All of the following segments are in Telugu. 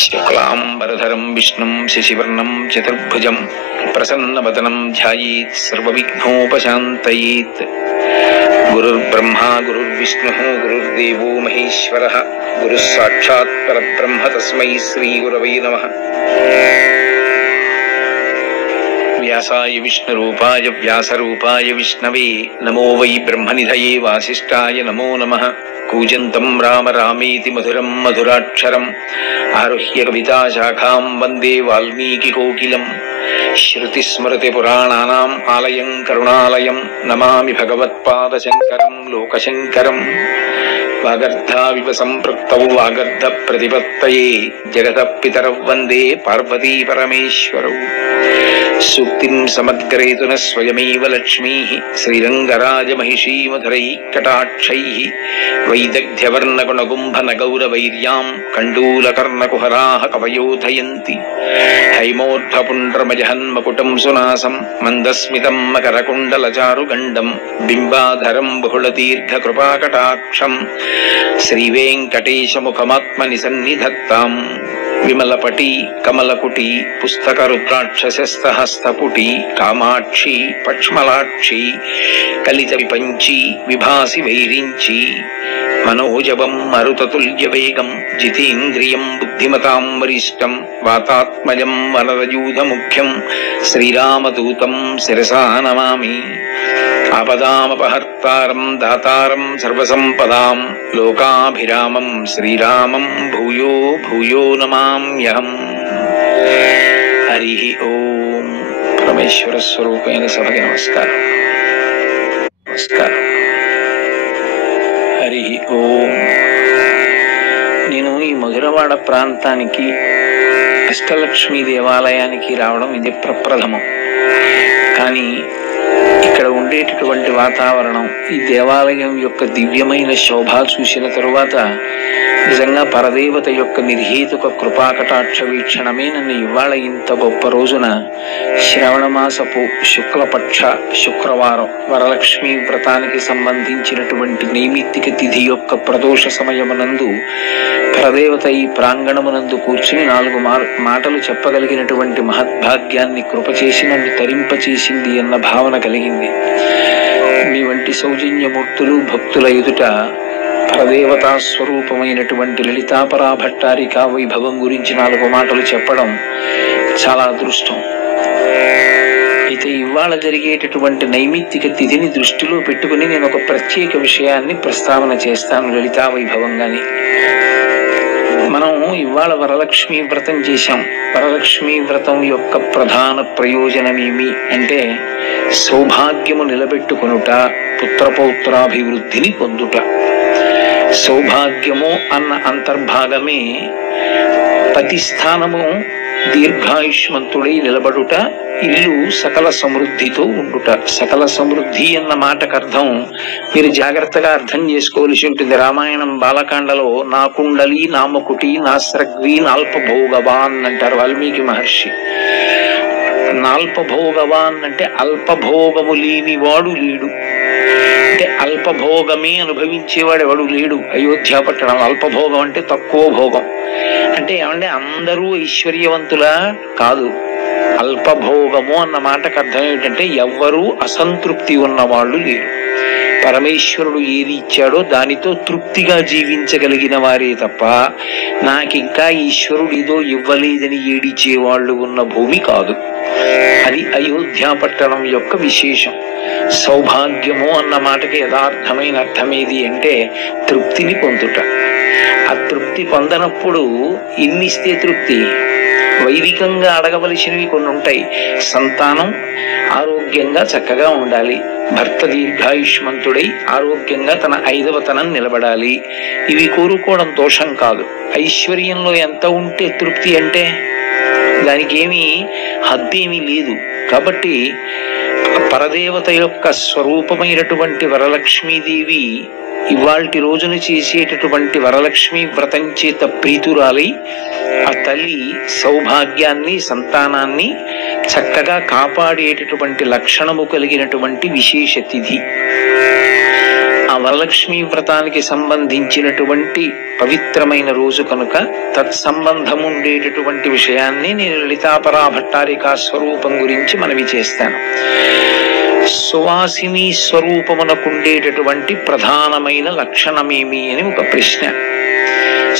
శుక్లాంబరధరం విష్ణుం శశివర్ణం చతుర్భుజం ప్రసన్నవదనం ధ్యాయేత్ సర్వవిఘ్నోపశాంతయేత్. గురుర్బ్రహ్మా గురుర్విష్ణుః గురుర్దేవో మహేశ్వరః గురుః సాక్షాత్ పరబ్రహ్మ తస్మై శ్రీ గురవే నమః. వ్యాసాయ విష్ణురూపాయ వ్యాసరూపాయ విష్ణవే నమో వై బ్రహ్మనిధయే వాసిష్ఠాయ నమో నమః. కూజంతం రామ రామేతి మధురం మధురాక్షరం ఆరుహ్య కవితాశాఖాం వందే వాల్మీకికోకిలం. శ్రుతిస్మృతిపురాణానాం ఆలయం కరుణాలయం నమామి భగవత్పాదశంకరం లోకశంకరం. వాగర్ధావివ సంపృక్తౌ వాగర్ధ ప్రతిపత్తయే జగతః పితరౌ వందే పార్వతీ పరమేశ్వరౌ. సూక్తిం సమద్గ్రహీతున స్వయమేవ లక్ష్మీః శ్రీరంగరాజమహిషీ మధురైః కటాక్షైః వైదగ్ధ్యవర్ణగుణగుంభనగౌరవైర్యాం కండూలకర్ణకుహరాः కవయోధయంతి. హైమోర్ధ్వపుండ్రమజహన్మకుటం సునాసం మందస్మితం మకరకుండలచారుగండం బింబాధరం బహుళదీర్ఘకృపాకటాక్షం శ్రీవేంకటేశముఖమాత్మని సన్నిధత్తాం. విమలపటి కమలకుటి పుస్తకరుద్రాక్షసహస్తపుటి కామాక్షి పక్ష్మలాక్షి కలిత విపంచి విభాసి వైరించి మనోజవం మరుతతుల్యవేగం జితేంద్రియం బుద్ధిమతాం వరిష్టం వాతాత్మజం వనరయూధముఖ్యం శ్రీరామదూతం శిరసా నమామి. ఆపదామపహర్తారం దాతారం సర్వసంపదాం లోకాభిరామం శ్రీరామం భూయో భూయో నమామ్యహం. హరి ఓం. పరమేశ్వర స్వరూపైన సభకి నమస్కారం. నమస్కారం. హరి ఓం. నేను ఈ మధురవాడ ప్రాంతానికి అష్టలక్ష్మీ దేవాలయానికి రావడం ఇది ప్రప్రథమం. కానీ ఇక్కడ ఉండేటటువంటి వాతావరణం, ఈ దేవాలయం యొక్క దివ్యమైన శోభ చూసిన తరువాత నిజంగా పరదేవత యొక్క నిర్హేతుక కృపాకటాక్ష వీక్షణమే నన్ను ఇవాళ ఇంత గొప్ప రోజున శ్రావణమాసపు శుక్లపక్ష శుక్రవారం వరలక్ష్మీ వ్రతానికి సంబంధించినటువంటి నైమిత్తిక తిథి యొక్క ప్రదోష సమయమునందు పరదేవత ఈ ప్రాంగణమునందు కూర్చుని 4 మాటలు చెప్పగలిగినటువంటి మహద్భాగ్యాన్ని కృప చేసి నన్ను తరింపచేసింది అన్న భావన కలిగింది. మీ వంటి సౌజన్యమూర్తులు భక్తుల ఎదుట పరదేవతా స్వరూపమైనటువంటి లలితాపరా భట్టారిక వైభవం గురించి 4 మాటలు చెప్పడం చాలా అదృష్టం. అయితే ఇవాళ జరిగేటటువంటి నైమిత్తిక తిథిని దృష్టిలో పెట్టుకుని నేను ఒక ప్రత్యేక విషయాన్ని ప్రస్తావన చేస్తాను లలితా వైభవంగాని. మనం ఇవాళ వరలక్ష్మీ వ్రతం చేశాం. వరలక్ష్మీ వ్రతం యొక్క ప్రధాన ప్రయోజనమేమి అంటే సౌభాగ్యము నిలబెట్టుకొనుట, పుత్రపౌత్రాభివృద్ధిని పొందుట. సౌభాగ్యము అన్న అంతర్భాగమే పతిస్థానము దీర్ఘాయుష్మంతుడై నిలబడుట, ఇల్లు సకల సమృద్ధితో ఉండుట. సకల సమృద్ధి అన్న మాటకు అర్థం మీరు జాగ్రత్తగా అర్థం చేసుకోవలసి ఉంటుంది. రామాయణం బాలకాండలో నా కుండలి నామకుటి నాస్రగ్వి నాల్పభోగవాన్ అంటారు వాల్మీకి మహర్షి. నాల్పభోగవాన్ అంటే అల్పభోగము లేనివాడు లేడు, అంటే అల్పభోగమే అనుభవించేవాడు ఎవడు లేడు. అయోధ్య పట్టణం అల్పభోగం అంటే తక్కువ భోగం అంటే ఏమంటే అందరూ ఐశ్వర్యవంతులా కాదు. అల్పభోగము అన్న మాటకు అర్థం ఏంటంటే ఎవ్వరూ అసంతృప్తి ఉన్నవాళ్ళు లేరు. పరమేశ్వరుడు ఏది ఇచ్చాడో దానితో తృప్తిగా జీవించగలిగిన వారే తప్ప నాకింకా ఈశ్వరుడు ఏదో ఇవ్వలేదని ఏడిచేవాళ్ళు ఉన్న భూమి కాదు. అది అయోధ్య పట్టణం యొక్క విశేషం. సౌభాగ్యము అన్న మాటకి యథార్థమైన అర్థమేది అంటే తృప్తిని పొందుట. ఆ తృప్తి పొందనప్పుడు ఇన్నిస్తే తృప్తి. వైదికంగా అడగవలసినవి కొన్ని ఉంటాయి. సంతానం ఆరోగ్యంగా చక్కగా ఉండాలి, భర్త దీర్ఘాయుష్మంతుడై ఆరోగ్యంగా తన 5వ తనం నిలబడాలి. ఇవి కోరుకోవడం దోషం కాదు. ఐశ్వర్యంలో ఎంత ఉంటే తృప్తి అంటే దానికి ఏమీ హద్దేమీ లేదు. కాబట్టి పరదేవత యొక్క స్వరూపమైనటువంటి వరలక్ష్మీదేవి ఇవాల్టి రోజున చేసేటటువంటి వరలక్ష్మీ వ్రతం చేత ప్రీతురాలై ఆ తల్లి సౌభాగ్యాన్ని సంతానాన్ని చక్కగా కాపాడేటటువంటి లక్షణము కలిగినటువంటి విశేష తిథి. ఆ వరలక్ష్మీ వ్రతానికి సంబంధించినటువంటి పవిత్రమైన రోజు కనుక తత్సంబంధం ఉండేటటువంటి విషయాన్ని నేను లలితాపరా భట్టారికా స్వరూపం గురించి మనవి చేస్తాను. సువాసిని స్వరూపమునకుండేటటువంటి ప్రధానమైన లక్షణమేమి అని ఒక ప్రశ్న.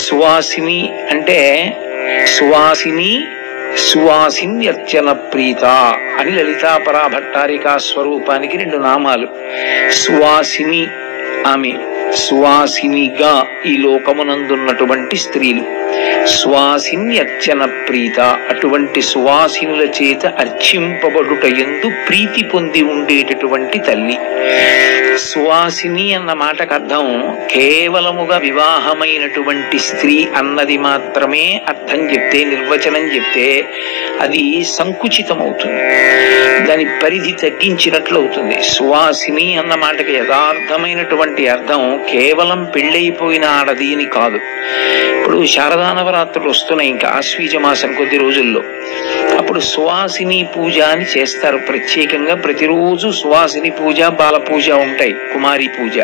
సువాసిని అంటే సువాసిని సువాసిన్యర్చన ప్రీత అని లలితాపరా భట్టారికా స్వరూపానికి 2 నామాలు. సువాసిని ఆమె సువాసినిగా ఈ లోకమునందున్నటువంటి స్త్రీలు, సువాసిన్యర్చన ప్రీత అటువంటి సువాసినుల చేత అర్చింపబడుట యందు ప్రీతి పొంది ఉండేటటువంటి తల్లి. సువాసిని అన్న మాటకు అర్థం కేవలముగా వివాహమైనటువంటి స్త్రీ అన్నది మాత్రమే అర్థం చెప్తే, నిర్వచనం చెప్తే అది సంకుచితమవుతుంది, దాని పరిధి తగ్గించినట్లు అవుతుంది. సువాసిని అన్న మాటకి యథార్థమైనటువంటి అర్థం కేవలం పెళ్ళైపోయిన ఆడది అని కాదు. ఇప్పుడు శారదా నవరాత్రులు వస్తున్నాయి, ఇంకా ఆశ్వీజ మాసం కొద్ది రోజుల్లో. అప్పుడు సువాసిని పూజ అని చేస్తారు ప్రత్యేకంగా. ప్రతిరోజు సువాసిని పూజ, బాల పూజ ఉంటాయి, కుమారి పూజ.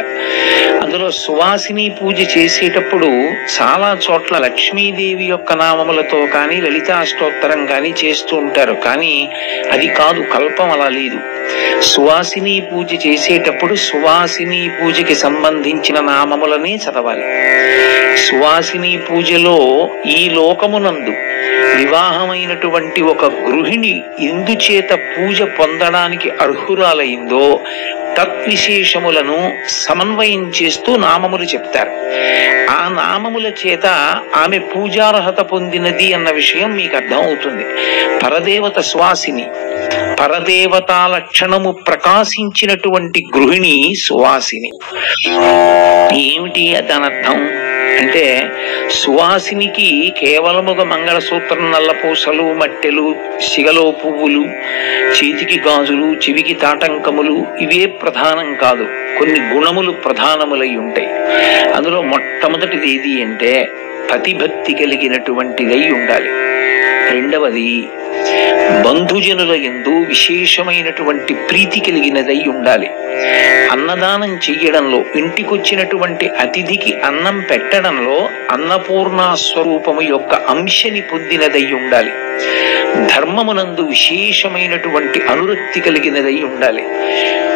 అందులో సువాసిని పూజ చేసేటప్పుడు చాలా చోట్ల లక్ష్మీదేవి యొక్క నామములతో కానీ లలితా స్తోత్రం కానీ చేస్తూ ఉంటారు. కానీ అది కాదు, కల్పం అలా లేదు. సువాసిని పూజ చేసేటప్పుడు సువాసిని పూజకి సంబంధించిన నామములనే చదవాలి. సువాసిని పూజలో ఈ లోకమునందు వివాహమైనటువంటి ఒక గృహిణి ఎందుచేత పూజ పొందడానికి అర్హురాలైందో తద్విశేషములను సమన్వయం చేస్తూ నామములు చెప్తారు. ఆ నామముల చేత ఆమె పూజార్హత పొందినది అన్న విషయం మీకు అర్థం అవుతుంది. పరదేవత సువాసిని, పరదేవతా లక్షణము ప్రకాశించినటువంటి గృహిణి సువాసిని. ఏమిటి దాని అర్థం అంటే, సువాసినికి కేవలముగా మంగళసూత్రం, నల్లపూసలు, మట్టెలు, సిగలో పువ్వులు, చేతికి గాజులు, చెవికి తాటంకములు ఇవే ప్రధానం కాదు. కొన్ని గుణములు ప్రధానములై ఉంటాయి. అందులో మొట్టమొదటిది ఏది అంటే పతిభక్తి కలిగినటువంటిదై ఉండాలి. రెండవది బంధుజనుల యందు విశేషమైనటువంటి ప్రీతి కలిగినదై ఉండాలి. అన్నదానం చెయ్యడంలో, ఇంటికొచ్చినటువంటి అతిథికి అన్నం పెట్టడంలో అన్నపూర్ణ స్వరూపము యొక్క అంశని పొందినదై ఉండాలి. ధర్మమునందు విశేషమైనటువంటి అనురక్తి కలిగినదై ఉండాలి.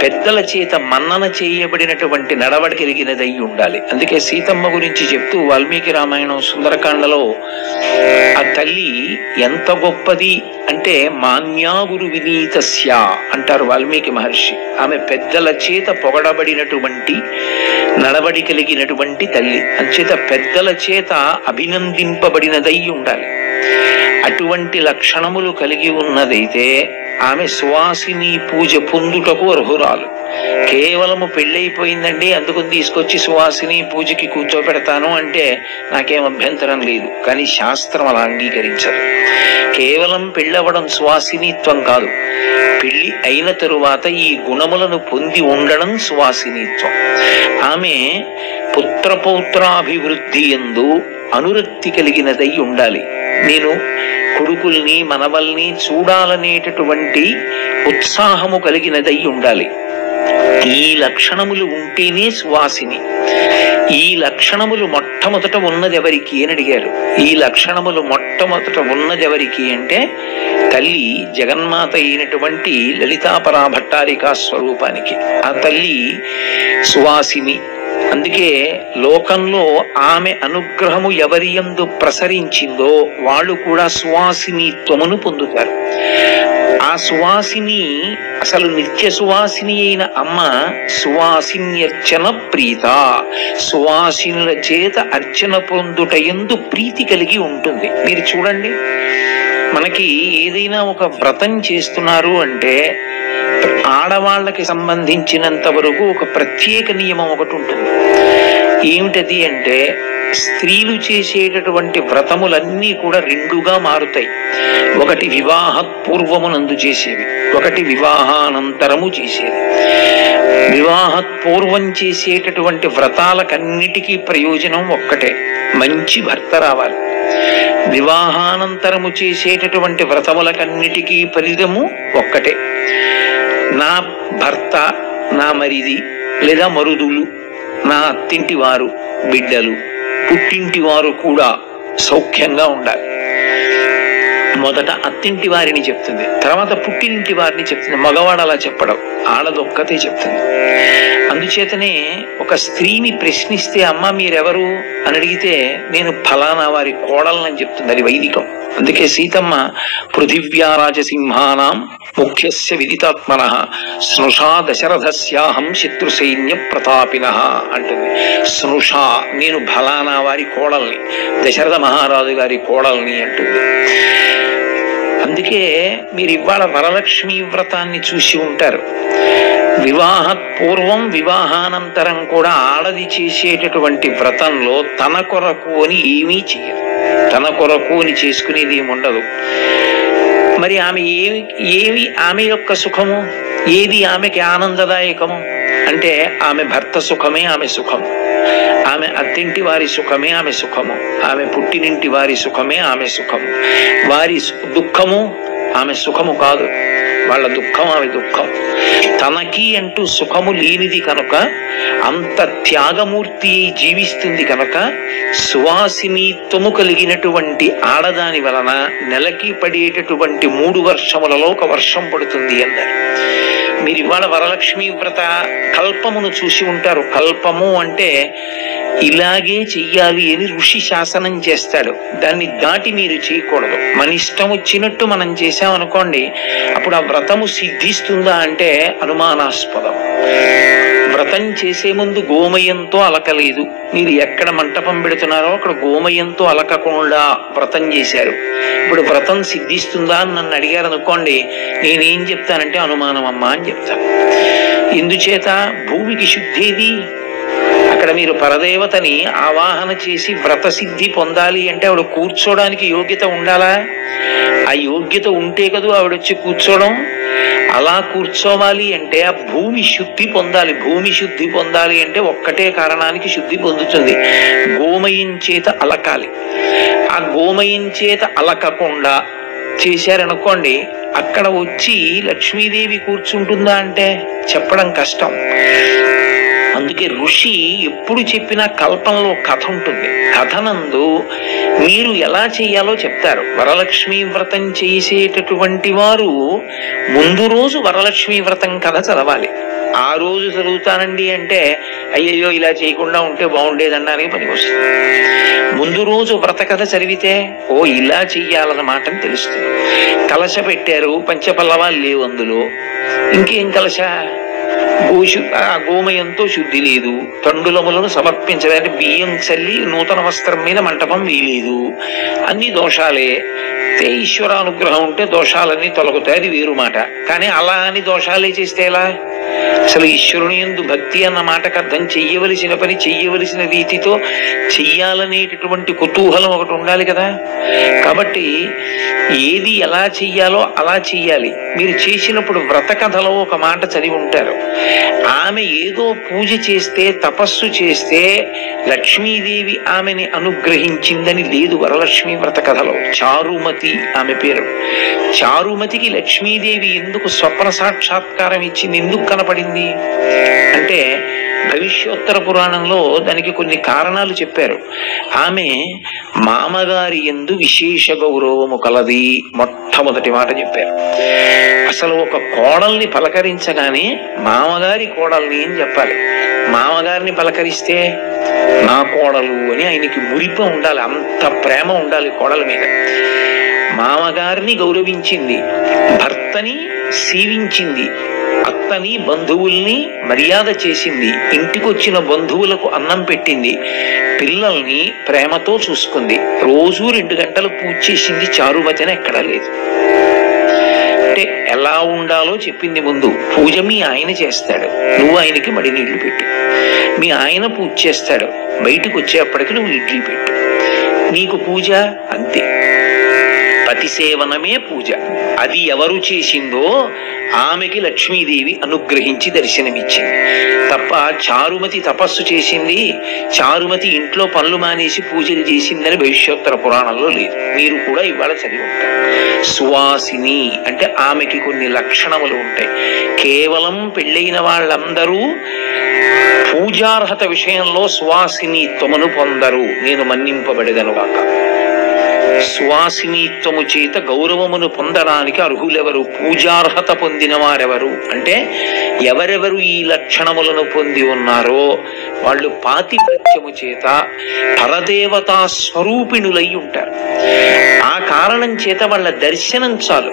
పెద్దల చేత మన్నన చేయబడినటువంటి నడవడి కలిగినదై ఉండాలి. అందుకే సీతమ్మ గురించి చెప్తూ వాల్మీకి రామాయణం సుందరకాండలో ఆ తల్లి ఎంత గొప్పది అంటే మాన్యా గురు వినీతస్య అంటారు వాల్మీకి మహర్షి. ఆమె పెద్దల చేత పొగడబడినటువంటి నడవడి కలిగినటువంటి తల్లి, అంచేత పెద్దల చేత అభినందింపబడినదై ఉండాలి. అటువంటి లక్షణములు కలిగి ఉన్నదైతే ఆమె సువాసిని పూజ పొందుటకు అర్హురాలు. కేవలము పెళ్ళైపోయిందండి అందుకు తీసుకొచ్చి సువాసిని పూజకి కూర్చోబెడతాను అంటే నాకేం అభ్యంతరం లేదు, కానీ శాస్త్రం అలా అంగీకరించదు. కేవలం పెళ్ళవడం సువాసినిత్వం కాదు, పెళ్లి అయిన తరువాత ఈ గుణములను పొంది ఉండడం సువాసినిత్వం. ఆమె పుత్రపౌత్రాభివృద్ధి యందు అనురక్తి కలిగినదై ఉండాలి. నేను కొడుకుల్ని మనవల్ని చూడాలనేటటువంటి ఉత్సాహము కలిగినదై ఉండాలి. ఈ లక్షణములు ఉంటేనే సువాసిని. ఈ లక్షణములు మొట్టమొదట ఉన్నది ఎవరికి అని అడిగారు. ఈ లక్షణములు మొట్టమొదట ఉన్నది ఎవరికి అంటే తల్లి జగన్మాత అయినటువంటి లలితాపరా భట్టారికా స్వరూపానికి. ఆ తల్లి సువాసిని. అందుకే లోకంలో ఆమె అనుగ్రహము ఎవరి యందు ప్రసరించిందో వాళ్ళు కూడా సువాసినిత్వమును పొందుతారు. ఆ సువాసిని అసలు నిత్య సువాసిని అయిన అమ్మ సువాసిన్యర్చన ప్రీత, సువాసినుల చేత అర్చన పొందుట యందు ప్రీతి కలిగి ఉంటుంది. మీరు చూడండి, మనకి ఏదైనా ఒక వ్రతం చేస్తున్నారు అంటే ఆడవాళ్ళకి సంబంధించినంత వరకు ఒక ప్రత్యేక నియమం ఒకటి ఉంటుంది. ఏమిటది అంటే స్త్రీలు చేసేటటువంటి వ్రతములన్నీ కూడా రెండుగా మారుతాయి. ఒకటి వివాహ పూర్వమునందు చేసేవి, ఒకటి వివాహానంతరము చేసేది. వివాహపూర్వం చేసేటటువంటి వ్రతాలకన్నిటికీ ప్రయోజనం ఒక్కటే, మంచి భర్త రావాలి. వివాహానంతరము చేసేటటువంటి వ్రతములకన్నిటికీ ఫలితము ఒక్కటే, నా భర్త, నా మరిది లేదా మరుదులు నా అత్తింటి వారు బిడ్డలు పుట్టింటి వారు కూడా సౌఖ్యంగా ఉండాలి. మొదట అత్తింటి వారిని చెప్తుంది, తర్వాత పుట్టినింటి వారిని చెప్తుంది. మగవాడు అలా చెప్పడం, ఆడదొక్కతే చెప్తుంది. అందుచేతనే ఒక స్త్రీని ప్రశ్నిస్తే అమ్మ మీరెవరు అని అడిగితే నేను ఫలానా వారి కోడలని చెప్తుంది. అది వైదికం. అందుకే సీతమ్మ పృథివ్యారాజసింహానాం ముఖ్యస్య విదితాత్మనః స్నుషా దశరథస్యాహం శత్రుసైన్య ప్రతాపినః అంటుంది. స్నుషా నేను ఫలానా వారి కోడల్ని, దశరథ మహారాజు గారి కోడల్ని అంటుంది. అందుకే మీరు ఇవాళ వరలక్ష్మీ వ్రతాన్ని చూసి ఉంటారు. వివాహ పూర్వం వివాహానంతరం కూడా ఆడది చేసేటటువంటి వ్రతంలో తన కొరకు అని ఏమీ చెయ్యదు. తన కొరకు అని చేసుకునేది ఏముండదు. మరి ఆమె ఏవి ఆమె యొక్క సుఖము, ఏది ఆమెకి ఆనందదాయకము అంటే ఆమె భర్త సుఖమే ఆమె సుఖము, ఆమె అత్తింటి వారి సుఖమే ఆమె సుఖము, ఆమె పుట్టినింటి వారి సుఖమే ఆమె సుఖము. వారి దుఃఖము ఆమె సుఖము కాదు, వాళ్ళ దుఃఖం ఆమె దుఃఖం. తనకి అంటూ సుఖము లేనిది కనుక, అంత త్యాగమూర్తి జీవిస్తుంది కనుక సువాసినిత్వము కలిగినటువంటి ఆడదాని వలన నెలకి పడేటటువంటి 3 వర్షములలో 1 వర్షం పడుతుంది అన్నారు. మీరు ఇవాళ వరలక్ష్మీ వ్రత కల్పమును చూసి ఉంటారు. కల్పము అంటే ఇలాగే చెయ్యాలి అని ఋషి శాసనం చేస్తాడు. దాన్ని దాటి మీరు చేయకూడదు. మన ఇష్టం వచ్చినట్టు మనం చేశామనుకోండి, అప్పుడు ఆ వ్రతము సిద్ధిస్తుందా అంటే అనుమానాస్పదం. వ్రతం చేసే ముందు గోమయంతో అలకలేదు. మీరు ఎక్కడ మంటపం పెడుతున్నారో అక్కడ గోమయంతో అలకకుండా వ్రతం చేశారు. ఇప్పుడు వ్రతం సిద్ధిస్తుందా అని నన్ను అడిగారు అనుకోండి, నేనేం చెప్తానంటే అనుమానం అమ్మా అని చెప్తాను. ఎందుచేత భూమికి శుద్ధేది. అక్కడ మీరు పరదేవతని ఆవాహన చేసి వ్రత సిద్ధి పొందాలి అంటే ఆవిడ కూర్చోడానికి యోగ్యత ఉండాలా? ఆ యోగ్యత ఉంటే కదా ఆవిడొచ్చి కూర్చోవడం. అలా కూర్చోవాలి అంటే ఆ భూమి శుద్ధి పొందాలి. భూమి శుద్ధి పొందాలి అంటే ఒక్కటే కారణానికి శుద్ధి పొందుతుంది, గోమయం చేత అలకాలి. ఆ గోమయం చేత అలకకుండా చేశారనుకోండి, అక్కడ వచ్చి లక్ష్మీదేవి కూర్చుంటుందా అంటే చెప్పడం కష్టం. అందుకే ఋషి ఎప్పుడు చెప్పినా కల్పంలో కథ ఉంటుంది. కథనందు మీరు ఎలా చెయ్యాలో చెప్తారు. వరలక్ష్మీ వ్రతం చేసేటటువంటి వారు ముందు రోజు వరలక్ష్మీ వ్రతం కథ చదవాలి. ఆ రోజు చదువుతానండి అంటే అయ్యయ్యో ఇలా చేయకుండా ఉంటే బాగుండేదనడానికి పనికి వస్తుంది. ముందు రోజు వ్రత కథ చదివితే ఓ ఇలా చెయ్యాలన్నమాట అని తెలుస్తుంది. కలశ పెట్టారు, పంచపల్లవాలు లేవు అందులో, ఇంకేం కలశ? గోమయంతో శుద్ధి లేదు. తండులములను సమర్పించడానికి బియ్యం చల్లి నూతన వస్త్రం మీద మంటపం వేయలేదు. అన్ని దోషాలే. ఈశ్వరానుగ్రహం ఉంటే దోషాలన్నీ తొలగుతాయి, అది వేరు మాట. కానీ అలా అని దోషాలే చేస్తే ఎలా? అసలు ఈశ్వరుని యందు భక్తి అన్న మాటకు అర్థం చెయ్యవలసిన పని చెయ్యవలసిన రీతితో చెయ్యాలనేటటువంటి కుతూహలం ఒకటి ఉండాలి కదా. కాబట్టి ఏది ఎలా చెయ్యాలో అలా చెయ్యాలి. మీరు చేసినప్పుడు వ్రత కథలో ఒక మాట చదివి ఉంటారు. ఆమె ఏదో పూజ చేస్తే, తపస్సు చేస్తే లక్ష్మీదేవి ఆమెని అనుగ్రహించిందని లేదు వరలక్ష్మీ వ్రత కథలో. చారుమతి ఆమె పేరు. చారుమతికి లక్ష్మీదేవి ఎందుకు స్వప్న సాక్షాత్కారం ఇచ్చింది, ఎందుకు కనపడింది అంటే భవిష్యోత్తర పురాణంలో దానికి కొన్ని కారణాలు చెప్పారు. ఆమె మామగారి యందు విశేష గౌరవము కలది, మొట్టమొదటి మాట చెప్పారు. అసలు ఒక కోడల్ని పలకరించగానే మామగారి కోడల్ని అని చెప్పాలి. మామగారిని పలకరిస్తే నా కోడలు అని ఆయనకి మురిప ఉండాలి, అంత ప్రేమ ఉండాలి కోడల మీద. మామగారిని గౌరవించింది, భర్తని సేవించింది, అత్తని బంధువుల్ని మర్యాద చేసింది, ఇంటికొచ్చిన బంధువులకు అన్నం పెట్టింది, పిల్లల్ని ప్రేమతో చూసుకుంది, రోజు 2 గంటలు పూజ చేసింది. చారుమతి అని ఎక్కడా లేదు. అంటే ఎలా ఉండాలో చెప్పింది ముందు. పూజ మీ ఆయన చేస్తాడు, నువ్వు ఆయనకి మడి నీళ్లు పెట్టు. మీ ఆయన పూజ చేస్తాడు, బయటకు వచ్చేప్పటికి నువ్వు ఇడ్లీ పెట్టు. నీకు పూజ అంతే. పతి సేవనమే పూజ. అది ఎవరు చేసిందో ఆమెకి లక్ష్మీదేవి అనుగ్రహించి దర్శనమిచ్చింది తప్ప చారుమతి తపస్సు చేసింది, చారుమతి ఇంట్లో పనులు మానేసి పూజలు చేసిందని భవిష్యోత్తర పురాణంలో లేదు. మీరు కూడా ఇవాళ చదివి ఉంటారు. సువాసిని అంటే ఆమెకి కొన్ని లక్షణములు ఉంటాయి. కేవలం పెళ్ళైన వాళ్ళందరూ పూజార్హత విషయంలో సువాసినీత్వమును పొందరు, నేను మన్నింపబడేదనుగాక. సువాసినీత్వము చేత గౌరవమును పొందడానికి అర్హులెవరు? పూజార్హత పొందిన వారెవరు అంటే ఎవరెవరు ఈ లక్షణములను పొంది ఉన్నారో వాళ్ళు పాతివ్రత్యము చేత పరదేవతా స్వరూపిణులై ఉంటారు. ఆ కారణం చేత వాళ్ళ దర్శనం చాలు,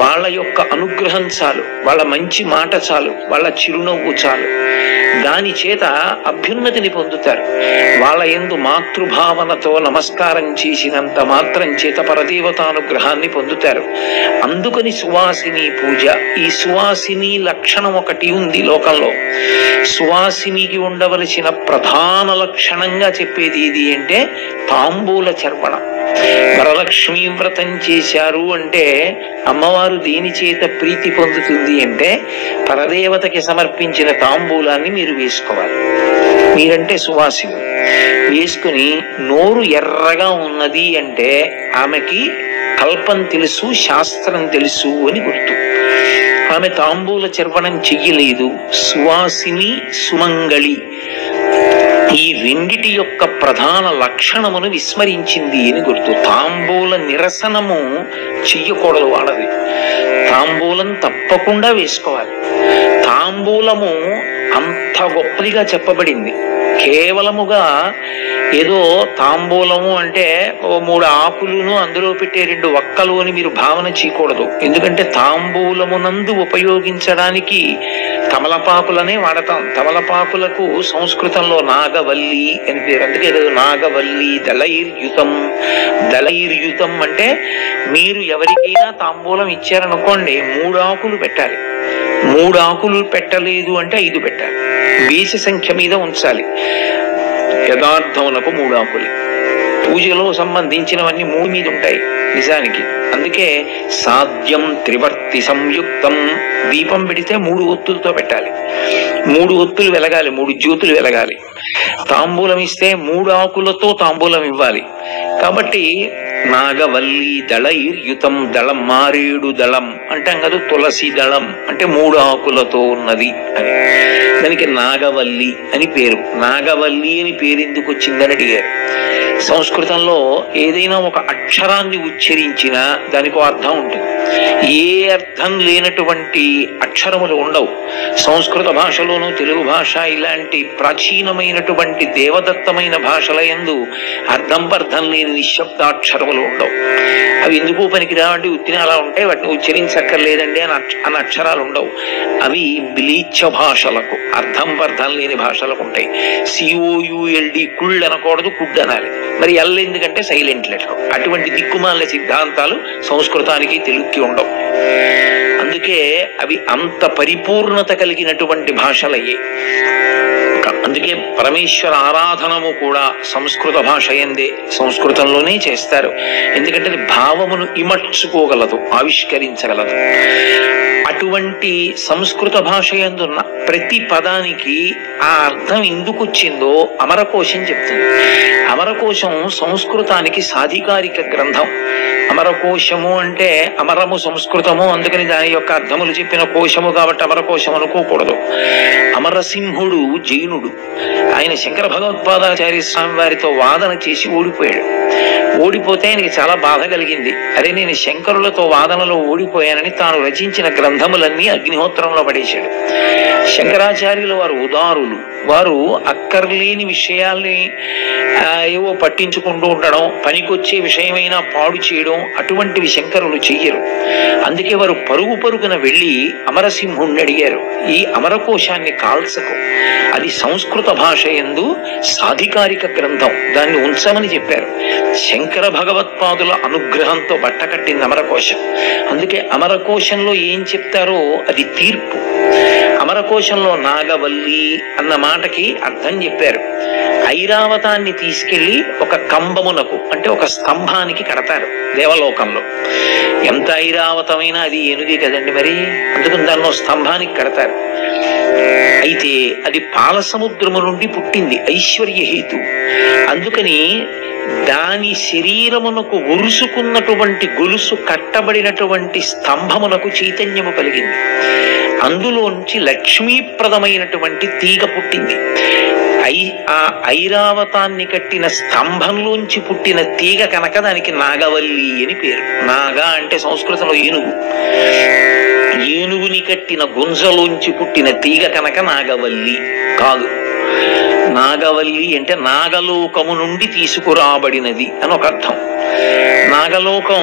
వాళ్ళ యొక్క అనుగ్రహం చాలు, వాళ్ళ మంచి మాట చాలు, వాళ్ళ చిరునవ్వు చాలు, దాని చేత అభ్యున్నతిని పొందుతారు. వాళ్ళ యందు మాతృభావనతో నమస్కారం చేసినంత మాత్రం చేత పరదేవతానుగ్రహాన్ని పొందుతారు. అందుకని సువాసిని పూజ. ఈ సువాసిని లక్షణం ఒకటి ఉంది లోకంలో. సువాసినికి ఉండవలసిన ప్రధాన లక్షణంగా చెప్పేది ఏది అంటే తాంబూల చర్వణం. వరలక్ష్మీ వ్రతం చేశారు అంటే అమ్మవారు దేని చేత ప్రీతి పొందుతుంది అంటే పరదేవతకి సమర్పించిన తాంబూలాన్ని మీరు వేసుకోవాలి. మీరంటే సువాసిని వేసుకుని నోరు ఎర్రగా ఉన్నది అంటే ఆమెకి కల్పం తెలుసు, శాస్త్రం తెలుసు అని గుర్తు. ఆమె తాంబూల చర్వణం చెయ్యలేదు. సువాసిని, సుమంగళి ఈ రెండిటి యొక్క ప్రధాన లక్షణమును విస్మరించింది అని గుర్తు. తాంబూల నిరసనము చెయ్యకూడదు వాడది. తాంబూలం తప్పకుండా వేసుకోవాలి. తాంబూలము అంత గొప్పదిగా చెప్పబడింది. కేవలముగా ఏదో తాంబూలము అంటే 3 ఆకులను అందులో పెట్టే 2 వక్కలు అని మీరు భావన చేయకూడదు. ఎందుకంటే తాంబూలమునందు ఉపయోగించడానికి తమలపాకులనే వాడతాం. తమలపాకులకు సంస్కృతంలో నాగవల్లి అని పేరు. అందుకే నాగవల్లి దళైర్యుతం. దళైర్యుతం అంటే మీరు ఎవరికైనా తాంబూలం ఇచ్చారనుకోండి 3 ఆకులు పెట్టాలి. 3 ఆకులు పెట్టలేదు అంటే 5 పెట్టాలి. బేసి సంఖ్య మీద ఉంచాలి. యథార్థమునకు 3 ఆకులు. పూజలో సంబంధించినవన్నీ 3 మీద ఉంటాయి నిజానికి. అందుకే సాధ్యం త్రివర్తి సంయుక్తం. దీపం పెడితే 3 ఒత్తులతో పెట్టాలి. 3 ఒత్తులు వెలగాలి, 3 జ్యోతులు వెలగాలి. తాంబూలం ఇస్తే 3 ఆకులతో తాంబూలం ఇవ్వాలి. కాబట్టి నాగవల్లి దళైర్యుతం. దళం మారేడు దళం అంటే కదా తులసి దళం అంటే 3 ఆకులతో ఉన్నది అని. దానికి నాగవల్లి అని పేరు. నాగవల్లి అని పేరు ఎందుకు వచ్చిందని అడిగారు. సంస్కృతంలో ఏదైనా ఒక అక్షరాన్ని ఉచ్చరించినా దానికి అర్థం ఉంటుంది. ఏ అర్థం లేనటువంటి అక్షరములు ఉండవు. సంస్కృత భాషలోను తెలుగు భాష ఇలాంటి ప్రాచీనమైనటువంటి దేవదత్తమైన భాషల యందు అర్థం లేని నిశ్శబ్దాక్షరములు ఉండవు. అవి ఎందుకు పనికిరావండి, ఉత్తిన అలా ఉంటాయి, వాటిని ఉచ్చరించక్కర్లేదండి అని అక్షరాలు ఉండవు. అవి బిలీచ్చ భాషలకు అర్థం లేని భాషలకు ఉంటాయి. COULD కుళ్ళు అనకూడదు, కుడ్ అనాలి. మరి ఎల్ ఎందుకంటే సైలెంట్ లెటర్. అటువంటి దిక్కుమాల సిద్ధాంతాలు సంస్కృతానికి తెలుగుకి ఉండవు. అందుకే అవి అంత పరిపూర్ణత కలిగినటువంటి భాషలయ్యాయి. అందుకే పరమేశ్వర ఆరాధనము కూడా సంస్కృత భాష యందే, సంస్కృతంలోనే చేస్తారు. ఎందుకంటే అది భావమును ఇమర్చుకోగలదు, ఆవిష్కరించగలదు. అటువంటి సంస్కృత భాష యందున్న ప్రతి పదానికి ఆ అర్థం ఎందుకు వచ్చిందో అమరకోశం చెప్తుంది. అమరకోశం సంస్కృతానికి సాధికారిక గ్రంథం. అమరకోశము అంటే అమరము సంస్కృతము, అందుకని దాని యొక్క అర్థములు చెప్పిన కోశము కాబట్టి అమరకోశం అనుకోకూడదు. అమరసింహుడు జైనుడు. ఆయన శంకర భగవత్పాదాచార్య స్వామి వారితో వాదన చేసి ఓడిపోయాడు. ఓడిపోతే ఆయనకి చాలా బాధ కలిగింది. అరే నేను శంకరులతో వాదనలో ఓడిపోయానని తాను రచించిన గ్రంథములన్నీ అగ్నిహోత్రంలో పడేశాడు. శంకరాచార్యులు వారు ఉదారులు. వారు అక్కర్లేని విషయాల్ని ఏవో పట్టించుకుంటూ ఉండడం, పనికొచ్చే విషయమైనా పాడు చేయడం అటువంటివి శంకరులు చెయ్యరు. అందుకే వారు పరుగున వెళ్ళి అమరసింహుణ్ణి అడిగారు, ఈ అమరకోశాన్ని కాల్చకు, అది సంస్కృత భాష యందు సాధికారిక గ్రంథం, దాన్ని ఉంచమని చెప్పారు. శంకర భగవత్పాదుల అనుగ్రహంతో బట్టకట్టింది అమరకోశం. అందుకే అమరకోశంలో ఏం చెప్తారో అది తీర్పు. అమరకోశంలో నాగవల్లి అన్న మాటకి అర్థం చెప్పారు. ఐరావతాన్ని తీసుకెళ్లి ఒక కంబమునకు అంటే ఒక స్తంభానికి కడతారు దేవలోకంలో. ఎంత ఐరావతమైనా అది ఏనుగే కదండి మరి, అందుకని దాన్ని స్తంభానికి కడతారు. అయితే అది పాల సముద్రము నుండి పుట్టింది, ఐశ్వర్యహేతు. అందుకని దాని శరీరమునకు ఉరుసుకున్నటువంటి గొలుసు కట్టబడినటువంటి స్తంభమునకు చైతన్యము కలిగింది. అందులోంచి లక్ష్మీప్రదమైనటువంటి తీగ పుట్టింది. ఆ ఐరావతాన్ని కట్టిన స్తంభంలోంచి పుట్టిన తీగ కనుక దానికి నాగవల్లి అని పేరు. నాగ అంటే సంస్కృతంలో ఏనుగు, ఏనుగుని కట్టిన గుంజలోంచి పుట్టిన తీగ కనుక నాగవల్లి కాదు. నాగవల్లి అంటే నాగలోకము నుండి తీసుకురాబడినది అని ఒక అర్థం. నాగలోకం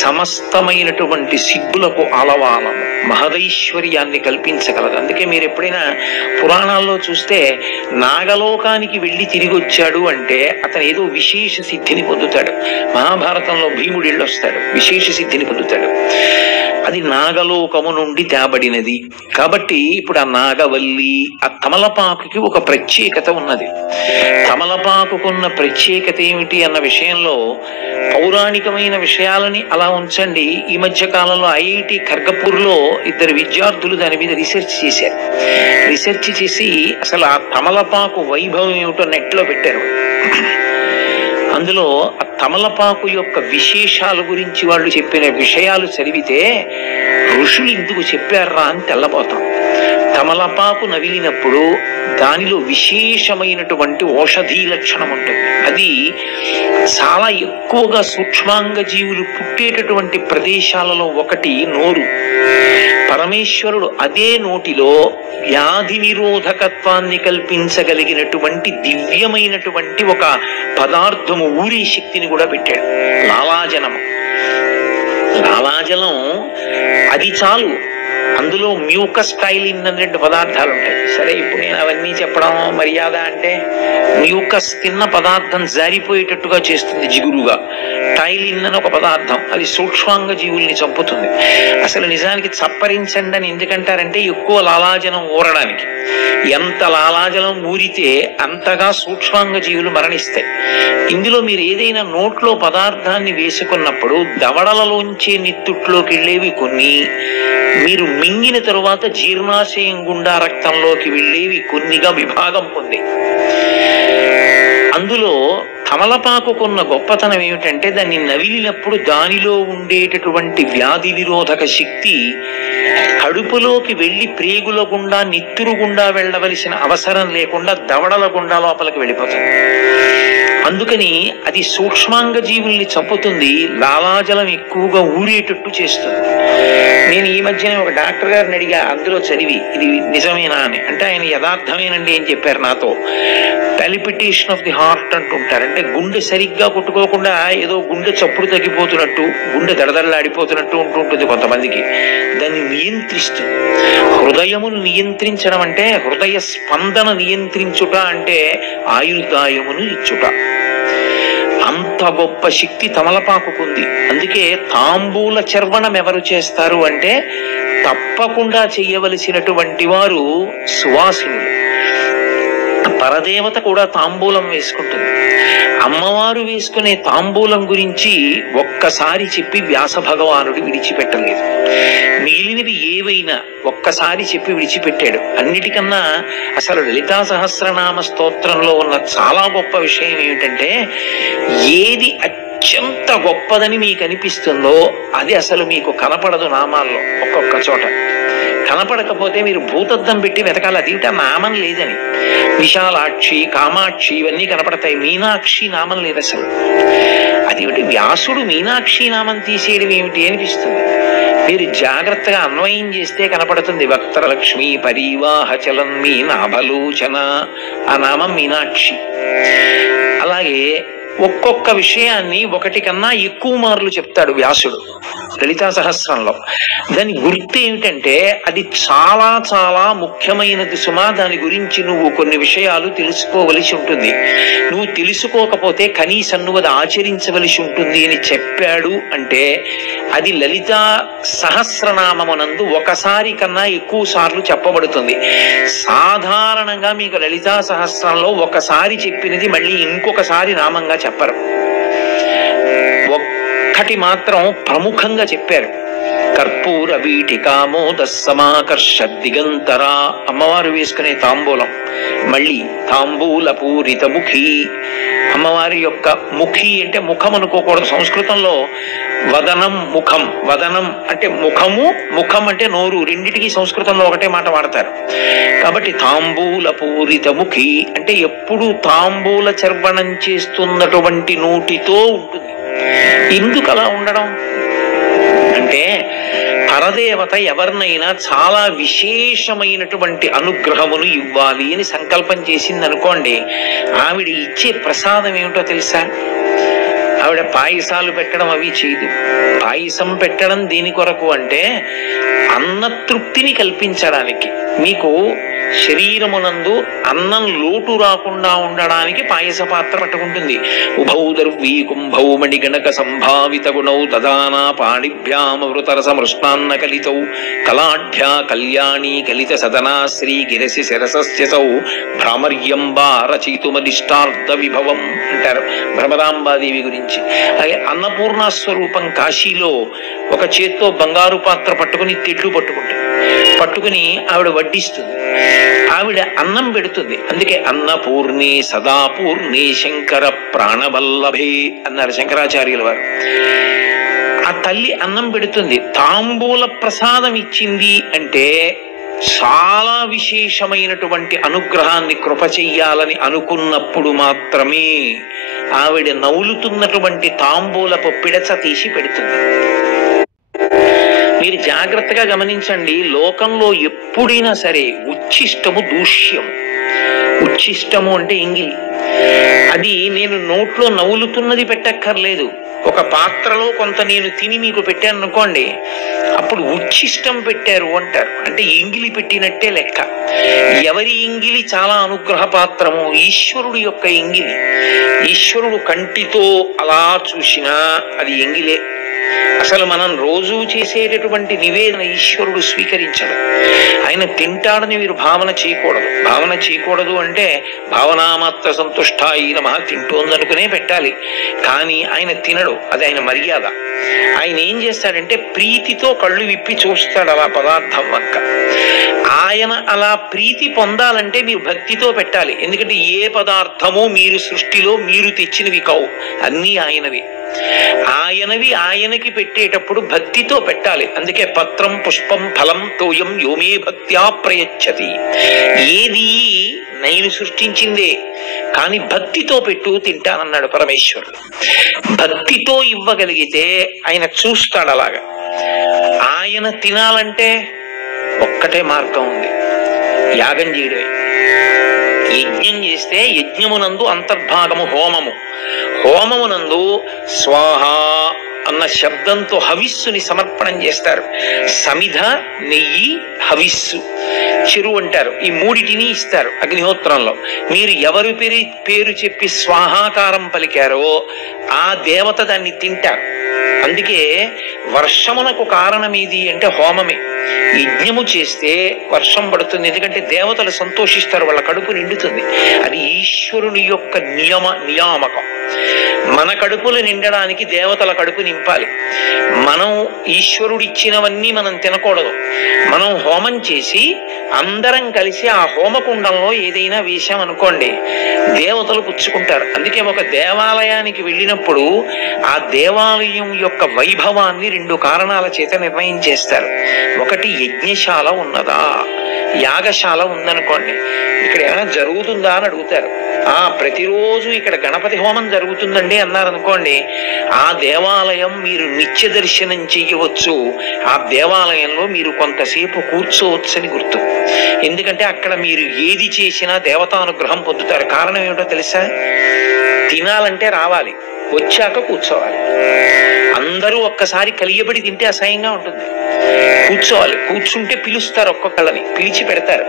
సమస్తమైనటువంటి సిద్ధులకు ఆలవాలము, మహదైశ్వర్యాన్ని కల్పించగలదు. అందుకే మీరు ఎప్పుడైనా పురాణాల్లో చూస్తే నాగలోకానికి వెళ్ళి తిరిగి వచ్చాడు అంటే అతను ఏదో విశేష సిద్ధిని పొందుతాడు. మహాభారతంలో భీముడు వెళ్ళొస్తాడు, విశేష సిద్ధిని పొందుతాడు. అది నాగలోకము నుండి తేబడినది. కాబట్టి ఇప్పుడు ఆ నాగవల్లి, ఆ తమలపాకుకి ఒక ప్రత్యేకత ఉన్నది. తమలపాకుకున్న ప్రత్యేకత ఏమిటి అన్న విషయంలో పౌరాణికమైన విషయాలని అలా ఉంచండి. ఈ మధ్య కాలంలో ఐఐటి ఖర్గపూర్లో ఇద్దరు విద్యార్థులు దాని మీద రీసెర్చ్ చేశారు. రీసెర్చ్ చేసి అసలు ఆ తమలపాకు వైభవం ఏమిటో నెట్లో పెట్టారు. అందులో ఆ తమలపాకు యొక్క విశేషాల గురించి వాళ్ళు చెప్పిన విషయాలు చదివితే ఋషులు ఇందుకు చెప్పారా అని తెల్లబోతాం. తమలపాకు నవిలినప్పుడు దానిలో విశేషమైనటువంటి ఔషధీ లక్షణం ఉంటుంది. అది చాలా ఎక్కువగా సూక్ష్మాంగ జీవులు పుట్టేటటువంటి ప్రదేశాలలో ఒకటి నోరు. పరమేశ్వరుడు అదే నోటిలో వ్యాధి నిరోధకత్వాన్ని కల్పించగలిగినటువంటి దివ్యమైనటువంటి ఒక పదార్థము, ఊరే శక్తిని కూడా పెట్టాడు, లాలాజలము. లాలాజలం అది చాలు. అందులో మ్యూకస్ టైలిన్ అనే 2 పదార్థాలు ఉంటాయి. సరే, ఇప్పుడు నేను అవన్నీ చెప్పడం మర్యాద అంటే, మ్యూకస్ తిన్న పదార్థం జారిపోయేటట్టుగా చేస్తుంది జిగురుగా. టైలిన్ అని ఒక పదార్థం, అది సూక్ష్మాంగ జీవుల్ని చంపుతుంది. అసలు నిజానికి చప్పరించండి అని ఎందుకంటారంటే ఎక్కువ లాలాజలం ఊరడానికి. ఎంత లాలాజలం ఊరితే అంతగా సూక్ష్మాంగ జీవులు మరణిస్తాయి. ఇందులో మీరు ఏదైనా నోట్లో పదార్థాన్ని వేసుకున్నప్పుడు దవడలలోంచే నిత్తుట్లోకి వెళ్ళేవి కొన్ని, మీరు మింగిన తరువాత జీర్ణాశయం గుండా రక్తంలోకి వెళ్ళేవి కొన్నిగా విభాగం పొంది. అందులో తమలపాకుకున్న గొప్పతనం ఏమిటంటే దాన్ని నవిలినప్పుడు దానిలో ఉండేటటువంటి వ్యాధి నిరోధక శక్తి కడుపులోకి వెళ్ళి ప్రేగుల గుండా, నిత్తురు గుండా వెళ్ళవలసిన అవసరం లేకుండా దవడల గుండా లోపలికి వెళ్ళిపోతుంది. అందుకని అది సూక్ష్మాంగ జీవుల్ని చంపుతుంది, లాలాజలం ఎక్కువగా ఊరేటట్టు చేస్తుంది. నేను ఈ మధ్యనే ఒక డాక్టర్ గారిని అడిగా, అందులో చదివి ఇది నిజమేనా అని. అంటే ఆయన యథార్థమేనండి ఏం చెప్పారు నాతో. పాల్పిటేషన్ ఆఫ్ ది హార్ట్ అంటుంటారు. అంటే గుండె సరిగ్గా కొట్టుకోకుండా ఏదో గుండె చప్పుడు తగ్గిపోతున్నట్టు, గుండె దడదడలాడిపోతున్నట్టు ఉంటుంటుంది కొంతమందికి. దాన్ని నియంత్రిస్తుంది. హృదయమును నియంత్రించడం అంటే, హృదయ స్పందన నియంత్రించుట అంటే ఆయుర్దాయమును ఇచ్చుట. అంత గొప్ప శక్తి తమలపాకుకుంది. అందుకే తాంబూల చర్వణం ఎవరు చేస్తారు అంటే తప్పకుండా చెయ్యవలసినటువంటి వారు సువాసినులు. పరదేవత కూడా తాంబూలం వేసుకుంటుంది. అమ్మవారు వేసుకునే తాంబూలం గురించి ఒక్కసారి చెప్పి వ్యాస భగవానుడు విడిచిపెట్టలేదు. మిగిలినవి ఏవైనా ఒక్కసారి చెప్పి విడిచిపెట్టాడు. అన్నిటికన్నా అసలు లలితా సహస్రనామ స్తోత్రంలో ఉన్న చాలా గొప్ప విషయం ఏమిటంటే, ఏది అత్యంత గొప్పదని మీకు అనిపిస్తుందో అది అసలు మీకు కనపడదు నామాల్లో. ఒక్కొక్క చోట కనపడకపోతే మీరు భూతద్దం పెట్టి వెతకాలి, అది నామం లేదని. విశాలాక్షి, కామాక్షి ఇవన్నీ కనపడతాయి, మీనాక్షి నామం లేదు అసలు. అది వ్యాసుడు మీనాక్షి నామం తీసేయడం ఏమిటి అనిపిస్తుంది. మీరు జాగ్రత్తగా అన్వయం చేస్తే కనపడుతుంది. వక్త్రలక్ష్మి పరివాహ చలన్ మీనాభలోచన, ఆ నామం మీనాక్షి. అలాగే ఒక్కొక్క విషయాన్ని ఒకటి కన్నా ఎక్కువ మార్లు చెప్తాడు వ్యాసుడు లలితా సహస్రంలో. దాని గుర్తు ఏమిటంటే అది చాలా చాలా ముఖ్యమైనది సుమా. దాని గురించి నువ్వు కొన్ని విషయాలు తెలుసుకోవలసి ఉంటుంది. నువ్వు తెలుసుకోకపోతే కనీసం నువ్వు అది ఆచరించవలసి ఉంటుంది అని చెప్పాడు. అంటే అది లలితా సహస్రనామమునందు ఒకసారి కన్నా ఎక్కువ సార్లు చెప్పబడుతుంది. సాధారణంగా మీకు లలితా సహస్రంలో ఒకసారి చెప్పినది మళ్ళీ ఇంకొకసారి నామంగా చెప్పరు. ఒక్కటి మాత్రం ప్రముఖంగా చెప్పారు. కర్పూర వీటికామోద సమాకర్ష దిగంతర, అమ్మవారు వేసుకునే తాంబూలం. మళ్ళీ తాంబూల పూరిత ముఖి, అమ్మవారి యొక్క ముఖి అంటే ముఖం అనుకోకూడదు. సంస్కృతంలో వదనం ముఖం, వదనం అంటే ముఖము, ముఖం అంటే నోరు, రెండిటికి సంస్కృతంలో ఒకటే మాట వాడతారు. కాబట్టి తాంబూల పూరిత ముఖి అంటే ఎప్పుడు తాంబూల చర్వణం చేస్తున్నటువంటి నోటితో ఉంటుంది. ఎందుకు అలా ఉండడం అంటే పరదేవత ఎవరినైనా చాలా విశేషమైనటువంటి అనుగ్రహమును ఇవ్వాలి అని సంకల్పం చేసింది అనుకోండి, ఆవిడ ఇచ్చే ప్రసాదం ఏమిటో తెలుసా? ఆవిడ పాయసాలు పెట్టడం అవి చేయదు. పాయసం పెట్టడం దేని కొరకు అంటే అన్నతృప్తిని కల్పించడానికి. మీకు శరీరమునందు అన్నం లోటు రాకుండా ఉండడానికి పాయస పాత్ర పట్టుకుంటుంది. ఉభౌ దర్వీ కుంభౌ మణిగణక సంభావిత గుణౌ దదానా పాణిభ్యామృతరస మృష్ణాన్న కలితౌ కళాఢ్యా కళ్యాణీ కలిత సదనా శ్రీ గిరసి శిరసస్యసౌ భ్రామర్యంబా రచయితుమదిష్టార్థ విభవం అంటారు భ్రమరాంబాదేవి గురించి. అలాగే అన్నపూర్ణ స్వరూపం కాశీలో ఒక చేత్తో బంగారు పాత్ర పట్టుకుని తెడ్లు పట్టుకుని ఆవిడ వడ్డిస్తుంది. ఆవిడ అన్నం పెడుతుంది. అందుకే అన్నపూర్ణే సదాపూర్ణే శంకర ప్రాణవల్లభే అన్నారు శంకరాచార్యుల వారు. ఆ తల్లి అన్నం పెడుతుంది. తాంబూల ప్రసాదం ఇచ్చింది అంటే చాలా విశేషమైనటువంటి అనుగ్రహాన్ని కృప చెయ్యాలని అనుకున్నప్పుడు మాత్రమే ఆవిడ నవ్వులుతున్నటువంటి తాంబూలపు పిడచ తీసి పెడుతుంది. మీరు జాగ్రత్తగా గమనించండి, లోకంలో ఎప్పుడైనా సరే ఉచ్ఛిష్టము దూష్యం. ఉచ్ఛిష్టము అంటే ఎంగిలి. అది నేను నోట్లో నవ్వులుతున్నది పెట్టక్కర్లేదు. ఒక పాత్రలో కొంత నేను తిని మీకు పెట్టాను అనుకోండి, అప్పుడు ఉచ్ఛిష్టం పెట్టారు అంటారు. అంటే ఎంగిలి పెట్టినట్టే లెక్క. ఎవరి ఎంగిలి చాలా అనుగ్రహ పాత్రము? ఈశ్వరుడు యొక్క ఎంగిలి. ఈశ్వరుడు కంటితో అలా చూసినా అది ఎంగిలే. అసలు మనం రోజు చేసేటటువంటి నివేదన ఈశ్వరుడు స్వీకరించడు. ఆయన తింటాడని మీరు భావన చేయకూడదు. భావన చేయకూడదు అంటే భావనామాత్ర సంతుష్టాయి నమః తింటోందనుకునే పెట్టాలి. కానీ ఆయన తినడు, అది ఆయన మర్యాద. ఆయన ఏం చేస్తాడంటే ప్రీతితో కళ్ళు విప్పి చూస్తాడు అలా పదార్థం వంక. ఆయన అలా ప్రీతి పొందాలంటే మీరు భక్తితో పెట్టాలి. ఎందుకంటే ఏ పదార్థమో మీరు సృష్టిలో మీరు తెచ్చినవి కావు, అన్నీ ఆయనవి. ఆయనవి ఆయనకి పెట్టేటప్పుడు భక్తితో పెట్టాలి. అందుకే పత్రం పుష్పం ఫలం తోయం యోమే భక్త్యా ప్రయచ్చతి. ఏది నేను సృష్టించిందే, కానీ భక్తితో పెట్టు తింటానన్నాడు పరమేశ్వరుడు. భక్తితో ఇవ్వగలిగితే ఆయన చూస్తాడు అలాగా. ఆయన తినాలంటే ఒక్కటే మార్గం ఉంది, యాగం చేయడమే. యజ్ఞం చేస్తే యజ్ఞమునందు అంతర్భాగము హోమము. హోమమునందు స్వాహ అన్న శబ్దంతో హవిస్సుని సమర్పణం చేస్తారు. సమిధ, నెయ్యి, హవిస్సు, చెరువు అంటారు. ఈ మూడిటిని ఇస్తారు అగ్నిహోత్రంలో. మీరు ఎవరి పేరు చెప్పి స్వాహాకారం పలికారో ఆ దేవత దాన్ని తింటారు. అందుకే వర్షమునకు కారణం ఏది అంటే హోమమే. యజ్ఞము చేస్తే వర్షం పడుతుంది, ఎందుకంటే దేవతలు సంతోషిస్తారు, వాళ్ళ కడుపు నిండుతుంది. అది ఈశ్వరుని యొక్క నియామకం. మన కడుపులు నిండడానికి దేవతల కడుపు నింపాలి. మనం ఈశ్వరుడు ఇచ్చినవన్నీ మనం తినకూడదు. మనం హోమం చేసి అందరం కలిసి ఆ హోమకుండంలో ఏదైనా వేశాం అనుకోండి, దేవతలు పుచ్చుకుంటారు. అందుకే ఒక దేవాలయానికి వెళ్ళినప్పుడు ఆ దేవాలయం యొక్క వైభవాన్ని 2 కారణాల చేత నిర్ణయం చేస్తారు. ఒకటి, యజ్ఞశాల ఉన్నదా, యాగశాల ఉందనుకోండి, ఇక్కడ ఏమైనా జరుగుతుందా అని అడుగుతారు. ప్రతిరోజు ఇక్కడ గణపతి హోమం జరుగుతుందండి అన్నారనుకోండి, ఆ దేవాలయం మీరు నిత్య దర్శనం చెయ్యవచ్చు. ఆ దేవాలయంలో మీరు కొంతసేపు కూర్చోవచ్చని గుర్తు. ఎందుకంటే అక్కడ మీరు ఏది చేసినా దేవతానుగ్రహం పొందుతారు. కారణం ఏమిటో తెలుసా? తినాలంటే రావాలి, వచ్చాక కూర్చోవాలి. అందరూ ఒక్కసారి కలియబడి తింటే అసహ్యంగా ఉంటుంది. కూర్చోవాలి, కూర్చుంటే పిలుస్తారు, ఒక్కొక్కళ్ళని పిలిచి పెడతారు.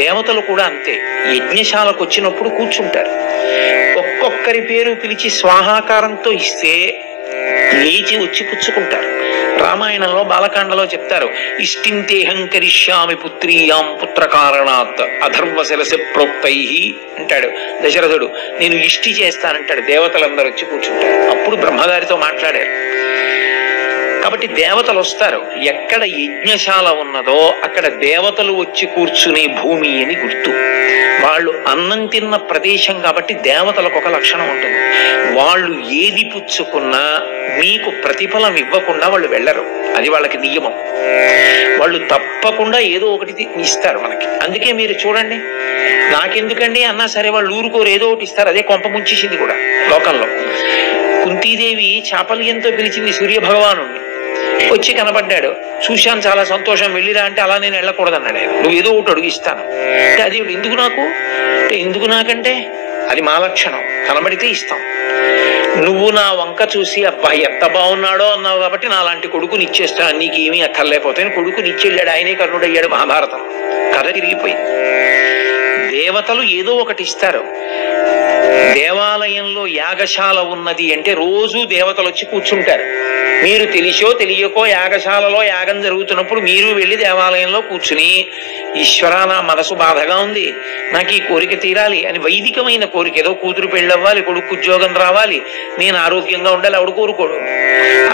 దేవతలు కూడా అంతే, యజ్ఞశాలకు వచ్చినప్పుడు కూర్చుంటారు. ఒక్కొక్కరి పేరు పిలిచి స్వాహాకారంతో ఇస్తే లేచి వచ్చి పుచ్చుకుంటారు. రామాయణంలో బాలకాండలో చెప్తారు, ఇష్టింతేహం కరిష్యామి పుత్రీయాం పుత్ర కారణాత్ అధర్వశిరసి ప్రోక్తై అంటాడు దశరథుడు. నేను ఇష్టి చేస్తానంటాడు. దేవతలందరూ వచ్చి కూర్చుంటారు. అప్పుడు బ్రహ్మగారితో మాట్లాడారు. కాబట్టి దేవతలు వస్తారు. ఎక్కడ యజ్ఞశాల ఉన్నదో అక్కడ దేవతలు వచ్చి కూర్చునే భూమి అని గుర్తు. వాళ్ళు అన్నం తిన్న ప్రదేశం కాబట్టి దేవతలకు ఒక లక్షణం ఉంటుంది. వాళ్ళు ఏది పుచ్చుకున్నా మీకు ప్రతిఫలం ఇవ్వకుండా వాళ్ళు వెళ్ళరు. అది వాళ్ళకి నియమం. వాళ్ళు తప్పకుండా ఏదో ఒకటి ఇస్తారు మనకి. అందుకే మీరు చూడండి, నాకెందుకండి అన్నా సరే వాళ్ళు ఊరుకోరు, ఏదో ఒకటి ఇస్తారు. అదే కొంప ముంచేసింది కూడా లోకంలో. కుంతీదేవి చాపల్యంతో పిలిచింది సూర్య భగవాను. వచ్చి కనబడ్డాడు, చూశాను, చాలా సంతోషం, వెళ్ళిరా అంటే అలా నేను వెళ్ళకూడదన్నాడు ఆయన. నువ్వు ఏదో ఒకటి అడుగిస్తాను అంటే అది ఎందుకు నాకు అంటే ఎందుకు నాకంటే అది మా లక్షణం, కనబడితే ఇస్తాం. నువ్వు నా వంక చూసి అబ్బా ఎంత బాగున్నాడో అన్నావు కాబట్టి నా లాంటి కొడుకుని ఇచ్చేస్తాను, నీకు ఏమీ అక్కర్లేకపోతే కొడుకుని ఇచ్చెళ్ళాడు. ఆయనే కర్ణుడయ్యాడు. మహాభారతం కథ తిరిగిపోయింది. దేవతలు ఏదో ఒకటి ఇస్తారు. దేవాలయంలో యాగశాల ఉన్నది అంటే రోజు దేవతలు వచ్చి కూర్చుంటారు. మీరు తెలిసో తెలియకో యాగశాలలో యాగం జరుగుతున్నప్పుడు మీరు వెళ్ళి దేవాలయంలో కూర్చుని, ఈశ్వరా నా మనసు బాధగా ఉంది, నాకు ఈ కోరిక తీరాలి అని, వైదికమైన కోరిక, ఏదో కూతురు పెళ్ళవ్వాలి, కొడుకు ఉద్యోగం రావాలి, నేను ఆరోగ్యంగా ఉండాలి, ఆవిడ కోరుకోడు.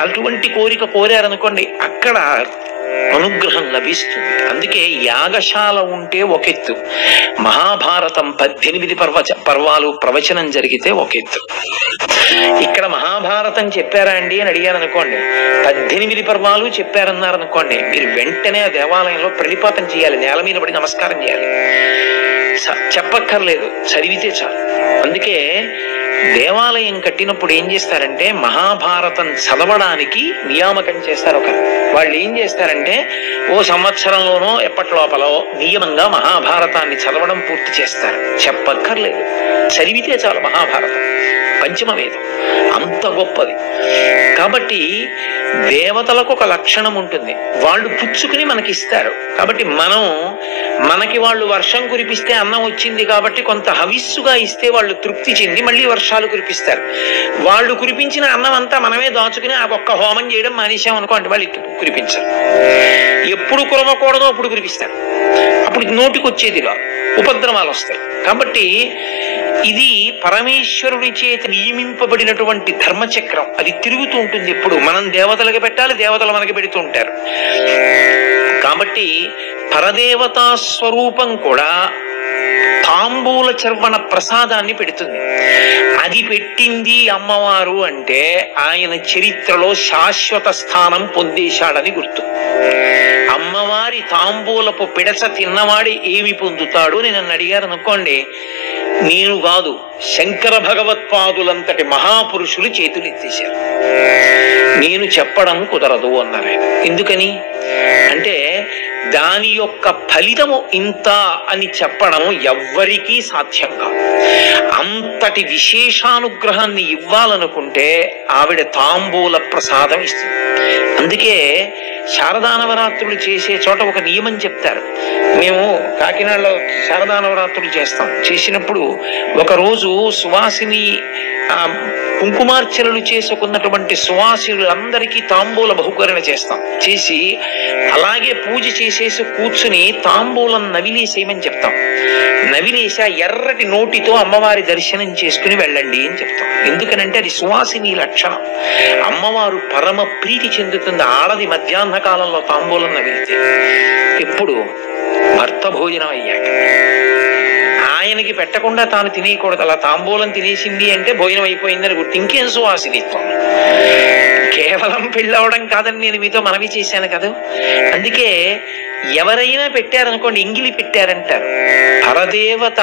అటువంటి కోరిక కోరారనుకోండి, అక్కడ అనుగ్రహం లభిస్తుంది. అందుకే యాగశాల ఉంటే ఒకెత్తు, మహాభారతం 18 పర్వాలు ప్రవచనం జరిగితే ఒకెత్తు. ఇక్కడ మహాభారతం చెప్పారా అండి అని అడిగారు అనుకోండి, 18 పర్వాలు చెప్పారన్నారనుకోండి, మీరు వెంటనే ఆ దేవాలయంలో ప్రణిపాతం చేయాలి, నేల మీద పడి నమస్కారం చేయాలి. చెప్పక్కర్లేదు, చదివితే చాలు. అందుకే దేవాలయం కట్టినప్పుడు ఏం చేస్తారంటే మహాభారతం చదవడానికి నియామకం చేస్తారు. వాళ్ళు ఏం చేస్తారంటే ఓ సంవత్సరంలోనో ఎప్పటిలోపలో నియమంగా మహాభారతాన్ని చదవడం పూర్తి చేస్తారు. చెప్పక్కర్లేదు, చదివితే చాలు. మహాభారతం పంచమ వేదం, అంత గొప్పది. కాబట్టి దేవతలకు ఒక లక్షణం ఉంటుంది, వాళ్ళు పుచ్చుకుని మనకి ఇస్తారు. కాబట్టి మనకి వాళ్ళు వర్షం కురిపిస్తే అన్నం వచ్చింది కాబట్టి కొంత హవిస్సుగా ఇస్తే వాళ్ళు తృప్తి చెంది మళ్ళీ వర్షాలు కురిపిస్తారు. వాళ్ళు కురిపించిన అన్నం అంతా మనమే దాచుకుని ఆ ఒక్క హోమం చేయడం మానేసామనుకోండి, వాళ్ళు కురిపించరు. ఎప్పుడు కురవకూడదో అప్పుడు కురిపిస్తారు. అప్పుడు నోటికి వచ్చేదిగా ఉపద్రవాలు వస్తాయి. కాబట్టి ఇది పరమేశ్వరుని చేత నియమింపబడినటువంటి ధర్మచక్రం, అది తిరుగుతూ ఉంటుంది. ఎప్పుడు మనం దేవతలకు పెట్టాలి, దేవతలు మనకి పెడుతూ ఉంటారు. కాబట్టి పరదేవతా స్వరూపం కూడా తాంబూల చర్వణ ప్రసాదాన్ని పెడుతుంది. అది పెట్టింది అమ్మవారు అంటే ఆయన చరిత్రలో శాశ్వత స్థానం పొందేశాడని గుర్తు. అమ్మవారి తాంబూలపు పిడచ తిన్నవాడి ఏమి పొందుతాడు అని నన్ను అడిగారు అనుకోండి, నేను కాదు, శంకర భగవత్పాదులంతటి మహాపురుషులు చేతులు ఎత్తేశారు. నేను చెప్పడం కుదరదు అన్నారు. ఎందుకని అంటే దాని యొక్క ఫలితము ఇంత అని చెప్పడం ఎవ్వరికీ సాధ్యం కాదు. అంతటి విశేషానుగ్రహాన్ని ఇవ్వాలనుకుంటే ఆవిడ తాంబూల ప్రసాదం ఇస్తుంది. అందుకే శారదా నవరాత్రులు చేసే చోట ఒక నియమం చెప్తారు. మేము కాకినాడలో శారదా నవరాత్రులు చేస్తాం. చేసినప్పుడు ఒకరోజు సువాసిని కుంకుమార్చనలు చేసుకున్నటువంటి సువాసినులందరికీ తాంబూల బహుకరణ చేస్తాం. చేసి అలాగే పూజ చేసేసి కూర్చుని తాంబూలం నవిలేసేయమని చెప్తాం. నవిలేసి ఆ ఎర్రటి నోటితో అమ్మవారి దర్శనం చేసుకుని వెళ్ళండి అని చెప్తాం. ఎందుకనంటే అది సువాసిని లక్షణం. అమ్మవారు పరమ ప్రీతి చెందుతుంది ఆడది మధ్యాహ్న కాలంలో తాంబూలం నవిలితే. ఎప్పుడు భర్త భోజనం అయ్యాక ఆయనకి పెట్టకుండా తాను తినేయకూడదు. అలా తాంబూలం తినేసింది అంటే భోజనం అయిపోయిందని గుర్తు. ఇంకేం సువాసినిత్వం, కేవలం పెళ్ళవడం కాదని నేను మీతో మనవి చేశాను కదా. అందుకే ఎవరైనా పెట్టారనుకోండి, ఇంగిలి పెట్టారంటారు. పరదేవత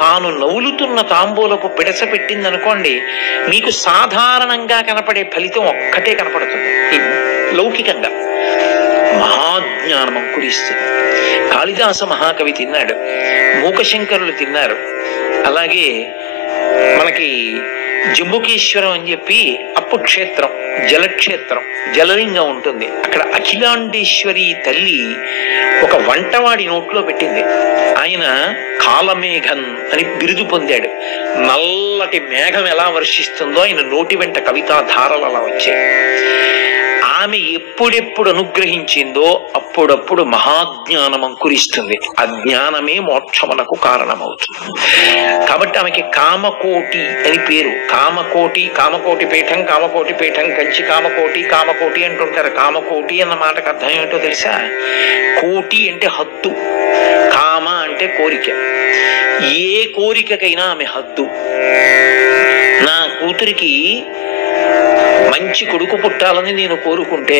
తాను నవ్వులుతున్న తాంబూలకు పిడస పెట్టిందనుకోండి, మీకు సాధారణంగా కనపడే ఫలితం ఒక్కటే కనపడుతుంది. లౌకికంగా మహాజ్ఞానం అంకురిస్తుంది. కాళిదాస మహాకవి తిన్నాడు, మూకశంకరులు తిన్నారు. అలాగే మనకి జంబుకేశ్వరం అని చెప్పి అప్పుక్షేత్రం, జలక్షేత్రం, జలలింగం ఉంటుంది. అక్కడ అఖిలాండేశ్వరి తల్లి ఒక వంటవాడి నోట్లో పెట్టింది. ఆయన కాలమేఘన్ అని బిరుదు పొందాడు. నల్లటి మేఘం ఎలా వర్షిస్తుందో ఆయన నోటి వెంట కవితా ధారలు అలా వచ్చాయి. ఆమె ఎప్పుడెప్పుడు అనుగ్రహించిందో అప్పుడప్పుడు మహాజ్ఞానం అంకురిస్తుంది. అజ్ఞానమే మోక్షమునకు కారణమవుతుంది. కాబట్టి ఆమెకి కామకోటి అని పేరు. కామకోటి పీఠం కంచి కామకోటి అంటుంటారు. కామకోటి అన్న మాటకు అర్థం ఏమిటో తెలుసా? కోటి అంటే హద్దు, కామ అంటే కోరిక. ఏ కోరికకైనా ఆమె హద్దు. నా కూతురికి మంచి కొడుకు పుట్టాలని నేను కోరుకుంటే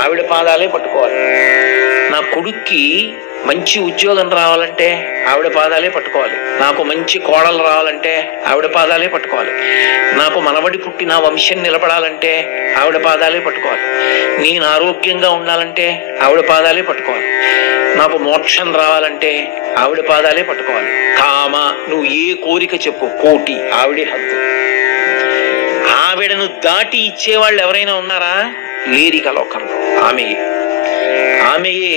ఆవిడ పాదాలే పట్టుకోవాలి. నా కొడుక్కి మంచి ఉద్యోగం రావాలంటే ఆవిడ పాదాలే పట్టుకోవాలి. నాకు మంచి కోడలు రావాలంటే ఆవిడ పాదాలే పట్టుకోవాలి. నాకు మనవడి పుట్టి నా వంశం నిలబడాలంటే ఆవిడ పాదాలే పట్టుకోవాలి. నేను ఆరోగ్యంగా ఉండాలంటే ఆవిడ పాదాలే పట్టుకోవాలి. నాకు మోక్షం రావాలంటే ఆవిడ పాదాలే పట్టుకోవాలి. కామ, నువ్వు ఏ కోరిక చెప్పు, కోటి, ఆవిడే హద్దు. ఆవిడను దాటి ఇచ్చేవాళ్ళు ఎవరైనా ఉన్నారా? లేరిక లోకంలో. ఆమెయే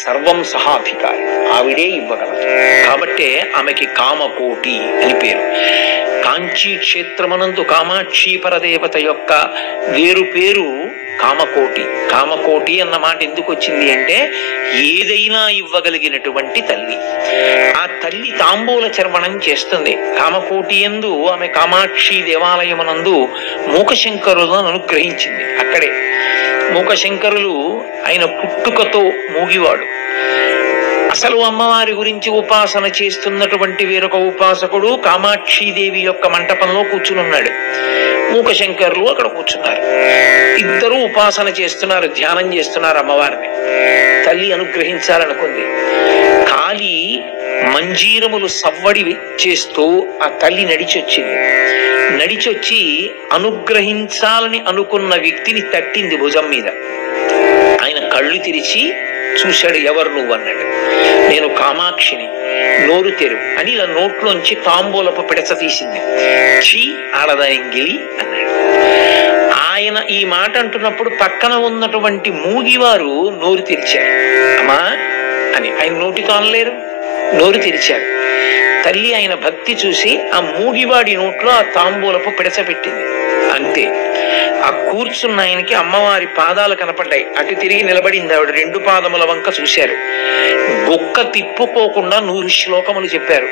సర్వం సహాధికారి, ఆవిడే ఇవ్వగలదు. కాబట్టే ఆమెకి కామకోటి అని పేరు. కాంచీ క్షేత్రమునందు కామాక్షి పరదేవత యొక్క వేరు పేరు కామకోటి. కామకోటి అన్న మాట ఎందుకు వచ్చింది అంటే ఏదైనా ఇవ్వగలిగినటువంటి తల్లి. ఆ తల్లి తాంబూల చర్వణం చేస్తుంది. కామకోటి యందు ఆమె కామాక్షి దేవాలయమునందు మూకశంకరులను అనుగ్రహించింది. అక్కడే మూకశంకరులు ఆయన పుట్టుకతో మూగివాడు. అసలు అమ్మవారి గురించి ఉపాసన చేస్తున్నటువంటి వేరొక ఉపాసకుడు కామాక్షిదేవి యొక్క మంటపంలో కూర్చునున్నాడు. మూకశంకరులు అక్కడ కూర్చున్నారు. ఇద్దరు ఉపాసన చేస్తున్నారు, ధ్యానం చేస్తున్నారు అమ్మవారిని. తల్లి అనుగ్రహించాలనుకుంది. కాలి మంజీరములు సవ్వడి చేస్తూ ఆ తల్లి నడిచొచ్చి అనుగ్రహించాలని అనుకున్న వ్యక్తిని తట్టింది భుజం మీద. ఆయన కళ్ళు తెరిచి చూశాడు. ఎవరు నువ్వు అన్నాడు. నేను కామాక్షిని, నోరు తెరు అని ఇలా నోట్లోంచి తాంబూలపు పిడచ తీసింది. ఛీ ఆడదాంగిలి అన్నాడు. ఆయన ఈ మాట అంటున్నప్పుడు పక్కన ఉన్నటువంటి మూగివారు నోరు తెరిచారు. అమ్మా అని ఆయన నోటితో అనలేరు, నోరు తెరిచారు. తల్లి ఆయన భక్తి చూసి ఆ మూగివాడి నోట్లో ఆ తాంబూలపు పిడచ పెట్టింది. అంతే. ఆ కూర్చున్న ఆయనకి అమ్మవారి పాదాలు కనపడ్డాయి. అటు తిరిగి నిలబడింది ఆవిడ. 2 పాదముల వంక చూశారు. గొక్క తిప్పుకోకుండా 100 శ్లోకములు చెప్పారు.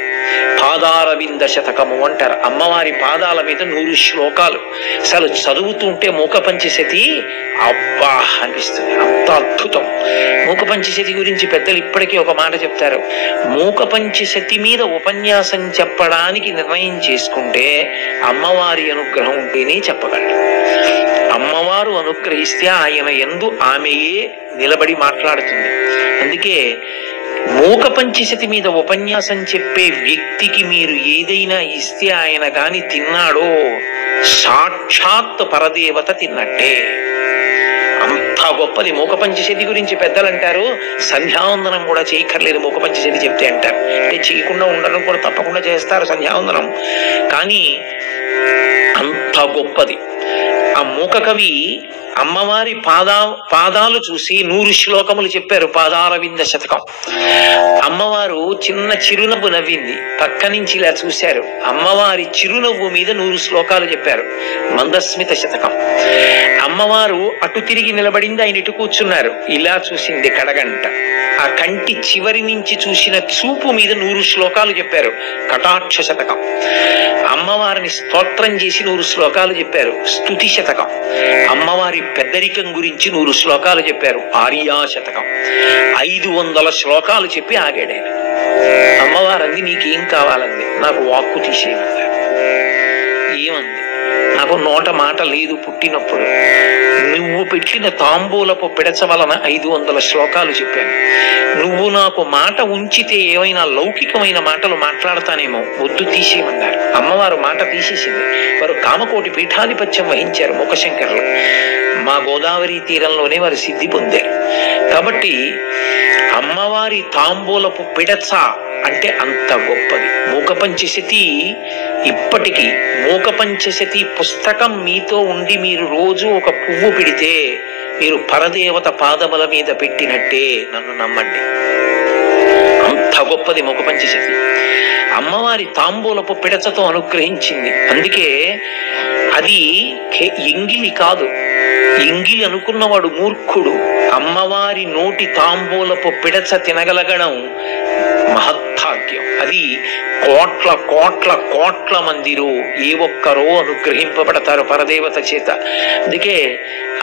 పాదారవింద శతకము అంటారు. అమ్మవారి పాదాల మీద 100 శ్లోకాలు. అసలు చదువుతుంటే మూక పంచశతి అబ్బా అనిపిస్తుంది. అంత అద్భుతం. మూక పంచశతి గురించి పెద్దలు ఇప్పటికీ ఒక మాట చెప్తారు. మూక పంచశతి మీద ఉపన్యాసం చెప్పడానికి నిర్ణయం చేసుకుంటే అమ్మవారి అనుగ్రహం ఉంటేనే చెప్పగలరు. అమ్మవారు అనుగ్రహిస్తే ఆయన యందు ఆమెయే నిలబడి మాట్లాడుతుంది. అందుకే మూక పంచశతి మీద ఉపన్యాసం చెప్పే వ్యక్తికి మీరు ఏదైనా ఇస్తే ఆయన గాని తిన్నాడో సాక్షాత్ పరదేవత తిన్నట్టే. అంత గొప్పది మూక పంచశతి గురించి పెద్దలు అంటారు. సంధ్యావందనం కూడా చేయక్కర్లేదు మూక పంచశతి చెప్తే అంటారు. అంటే చేయకుండా ఉండడం కూడా తప్పకుండా చేస్తారు సంధ్యావందనం. కానీ అంత గొప్పది. ఆ మూక కవి అమ్మవారి పాదాలు చూసి 100 శ్లోకములు చెప్పారు. పాదారవింద శతకం. అమ్మవారు చిన్న చిరునవ్వు నవ్వింది. పక్క నుంచి ఇలా చూశారు. అమ్మవారి చిరునవ్వు మీద 100 శ్లోకాలు చెప్పారు. మందస్మిత శతకం. అమ్మవారు అటు తిరిగి నిలబడింది, ఆయన ఇటు కూర్చున్నారు. ఇలా చూసింది కడగంట. ఆ కంటి చివరి నుంచి చూసిన చూపు మీద 100 శ్లోకాలు చెప్పారు. కటాక్ష శతకం. అమ్మవారిని స్తోత్రం చేసి 100 శ్లోకాలు చెప్పారు. స్తుతి శతకం. అమ్మవారి పెద్దరికం గురించి 100 శ్లోకాలు చెప్పారు. ఆర్యా శతకం. 500 శ్లోకాలు చెప్పి ఆగాడే. అమ్మవారంది నీకేం కావాలంది. నాకు వాక్కు తీసేయమన్నారు. ఏమంది? నాకు నోట మాట లేదు పుట్టినప్పుడు. నువ్వు పెట్టిన తాంబూలపు పిడచ వలన 500 శ్లోకాలు చెప్పాను. నువ్వు నాకు మాట ఉంచితే ఏమైనా లౌకికమైన మాటలు మాట్లాడతానేమో, వద్దు తీసేయమన్నారు. అమ్మవారు మాట తీసేసింది. వారు కామకోటి పీఠాధిపత్యం వహించారు మూకశంకరులు. మా గోదావరి తీరంలోనే వారు సిద్ధి పొందారు. కాబట్టి అమ్మవారి తాంబూలపు పిడచ అంటే అంత గొప్పది. మూక పంచశతి ఇప్పటికీ మూక పంచశతి పుస్తకం మీతో ఉండి మీరు రోజు ఒక పువ్వు పెడితే మీరు పరదేవత పాదముల మీద పెట్టినట్టే. నన్ను నమ్మండి, అంత గొప్పది మూక పంచశతి. అమ్మవారి తాంబూలపు పిడచతో అనుగ్రహించింది. అందుకే అది ఎంగిలి కాదు, ఎంగిలి అనుకున్నవాడు మూర్ఖుడు. అమ్మవారి నోటి తాంబూలపు పిడచ తినగలగడం మహత్భాగ్యం. అది కోట్ల కోట్ల కోట్ల మందిలో ఏ ఒక్కరో అనుగ్రహింపబడతారు పరదేవత చేత. అందుకే